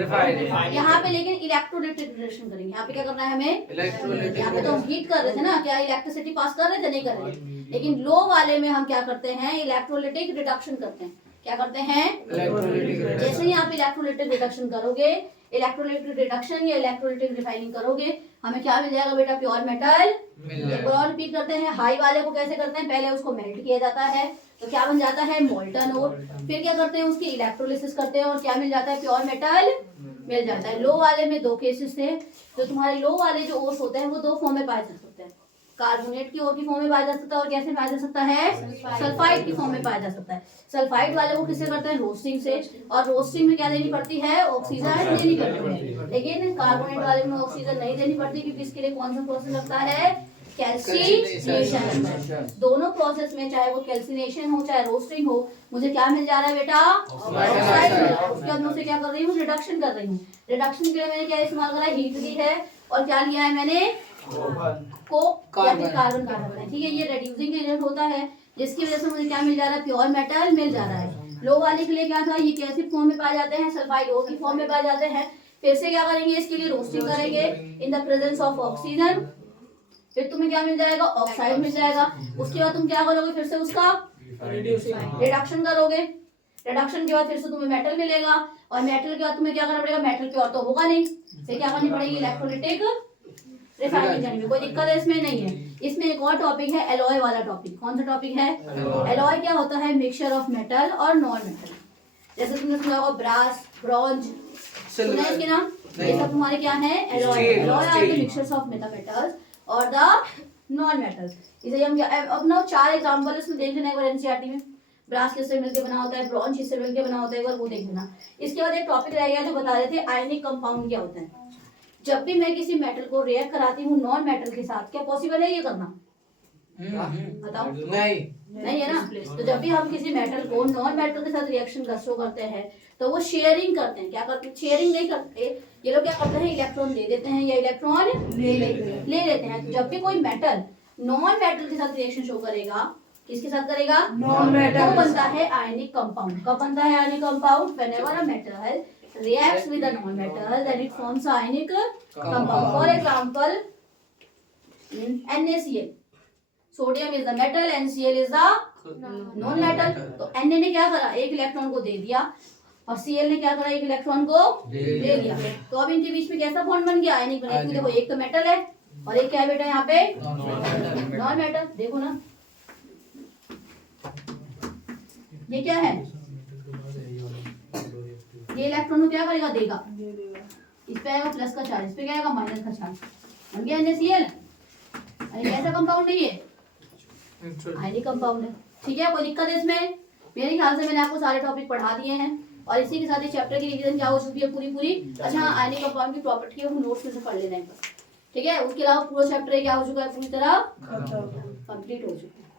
यहाँ पे लेकिन इलेक्ट्रोलाइटिक रिडक्शन करेंगे। यहाँ पे क्या करना है हमें, इलेक्ट्रोलाइटिक, यहाँ पे तो हम हीट कर रहे थे ना, क्या इलेक्ट्रिसिटी पास कर रहे थे, नहीं कर रहे थे। लेकिन लो वाले में हम क्या करते हैं, इलेक्ट्रोलाइटिक रिडक्शन करते हैं। क्या करते हैं, इलेक्ट्रोलाइटिक, जैसे ही आप इलेक्ट्रोलाइटिक रिडक्शन करोगे, इलेक्ट्रोलाइटिक रिडक्शन या इलेक्ट्रोलाइटिक रिफाइनिंग करोगे, हमें क्या मिल जाएगा बेटा, प्योर मेटल। एक और रिपीट करते हैं, हाई वाले को कैसे करते हैं, पहले उसको मेल्ट किया जाता है तो क्या बन जाता है, मोल्टन ओर। फिर क्या करते हैं, उसकी इलेक्ट्रोलिसिस करते हैं और क्या मिल जाता है, प्योर मेटल मिल जाता है। लो वाले में दो केसेस थे, जो तुम्हारे लो वाले जो ओर्स होते हैं वो दो फॉर्म में पाए जा सकते हैं। कार्बोनेट की और की फॉर्म में पाया जा सकता है और कैसे पाया जा सकता है, सल्फाइड की फॉर्म में पाया जा सकता है। सल्फाइड वाले को किससे करते हैं, रोस्टिंग से, और रोस्टिंग में क्या देनी पड़ती है, ऑक्सीजन देनी पड़ती है। लेकिन कार्बोनेट वाले में ऑक्सीजन नहीं देनी पड़ती, क्योंकि इसके लिए कौन सा प्रोसेस लगता है, कैल्सिनेशन लगता है। दोनों प्रोसेस में, चाहे वो कैल्सिनेशन हो चाहे रोस्टिंग हो, मुझे क्या मिल जा रहा है बेटा, ऑक्साइड। उसके बाद मैं उसे क्या कर रही हूँ, रिडक्शन कर रही हूँ। रिडक्शन के लिए मैंने क्या इस्तेमाल करा है, हीट ली है, और क्या लिया है मैंने, कोक या फिर कार्बन कार्बन है, ठीक है। ये रिड्यूसिंग एजेंट होता है, जिसकी वजह से मुझे क्या मिल जा रहा है, प्योर मेटल मिल जा रहा है। लो वाले के लिए क्या था, ये कैसे फॉर्म में पाए जाते हैं, सल्फाइड ओ की फॉर्म में पाए जाते हैं। फिर से क्या करेंगे, इसके लिए रोस्टिंग करेंगे in the presence of oxygen, फिर तुम्हें क्या मिल जाएगा, ऑक्साइड मिल जाएगा। उसके बाद तुम क्या करोगे, फिर से उसका रिडक्शन करोगे। रिडक्शन के बाद फिर से तुम्हें मेटल मिलेगा, और मेटल के बाद तुम्हें क्या करना पड़ेगा, मेटल के और तो होगा नहीं, फिर क्या करनी पड़ेगी, इलेक्ट्रोलाइटिक रिफाइनिंग करनी है। कोई दिक्कत है इसमें, नहीं है। इसमें एक और टॉपिक है, एलॉय वाला टॉपिक। कौन सा टॉपिक है, एलॉय क्या होता है, मिक्सचर ऑफ मेटल और नॉन मेटल। जैसे तुमने सुना होगा ब्रास, ब्रॉन्ज, सुना है इसके नाम, ये सब तुम्हारे क्या है, alloy. Alloys are the mixtures of metals और द नॉन मेटल्स। इसे हम अब ना 4 एग्जांपल इसमें देख लेना एक बार एनसीईआरटी में। ब्रास किससे मिलकर बना होता है, ब्रॉन्ज किससे मिलकर बना होता है, एक बार वो देख लेना। इसके बाद एक टॉपिक रह गया जो बता रहे थे, आयनिक कंपाउंड क्या होता है। जब भी मैं किसी मेटल को रिएक्ट कराती हूँ नॉन मेटल के साथ, क्या पॉसिबल है ये करना, बताओ, नहीं है ना। तो जब भी हम किसी मेटल को नॉन मेटल के साथ रिएक्शन शो करते हैं, तो वो शेयरिंग करते हैं। क्या करते हैं, शेयरिंग नहीं करते, ये लोग क्या करते हैं, इलेक्ट्रॉन दे देते हैं या इलेक्ट्रॉन ले लेते हैं। जब भी कोई मेटल नॉन मेटल के साथ रिएक्शन शो करेगा, किसके साथ करेगा, नॉन मेटल, वो बनता है आयनिक कंपाउंड। कब बनता है ionic compound, whenever a metal reacts with a non-metal, then it forms a ionic compound. For example, NaCl. Sodium is the metal, NCl is the non-metal. तो Na ने क्या करा, एक इलेक्ट्रॉन को दे दिया, और Cl ने क्या करा, एक इलेक्ट्रॉन को ले लिया। तो अब इनके बीच में कैसा बॉन्ड बन गया, आयनिक बना। देखो एक तो मेटल है और एक क्या है बेटा यहाँ पे, नॉन मेटल। देखो ना ये क्या है, ये इलेक्ट्रॉन को क्या करेगा, देगा। इस पे आएगा प्लस का चार्ज, इस पे क्या आएगा, माइनस का चार्ज, बन गया NaCl। अरे कैसा कंपाउंड है ये, आयनिक कंपाउंड है, ठीक है। कोई दिक्कत है इसमें, मेरे ख्याल से मैंने आपको सारे टॉपिक पढ़ा दिए हैं, और इसी के साथ ये चैप्टर की रिवीजन क्या हो चुकी है, पूरी। अच्छा हाँ, आयनिक कंपाउंड की प्रॉपर्टी है वो नोट्स में से पढ़ लेना है, ठीक है। उसके अलावा पूरा चैप्टर क्या हो चुका है, पूरी तरह कंप्लीट हो चुका है।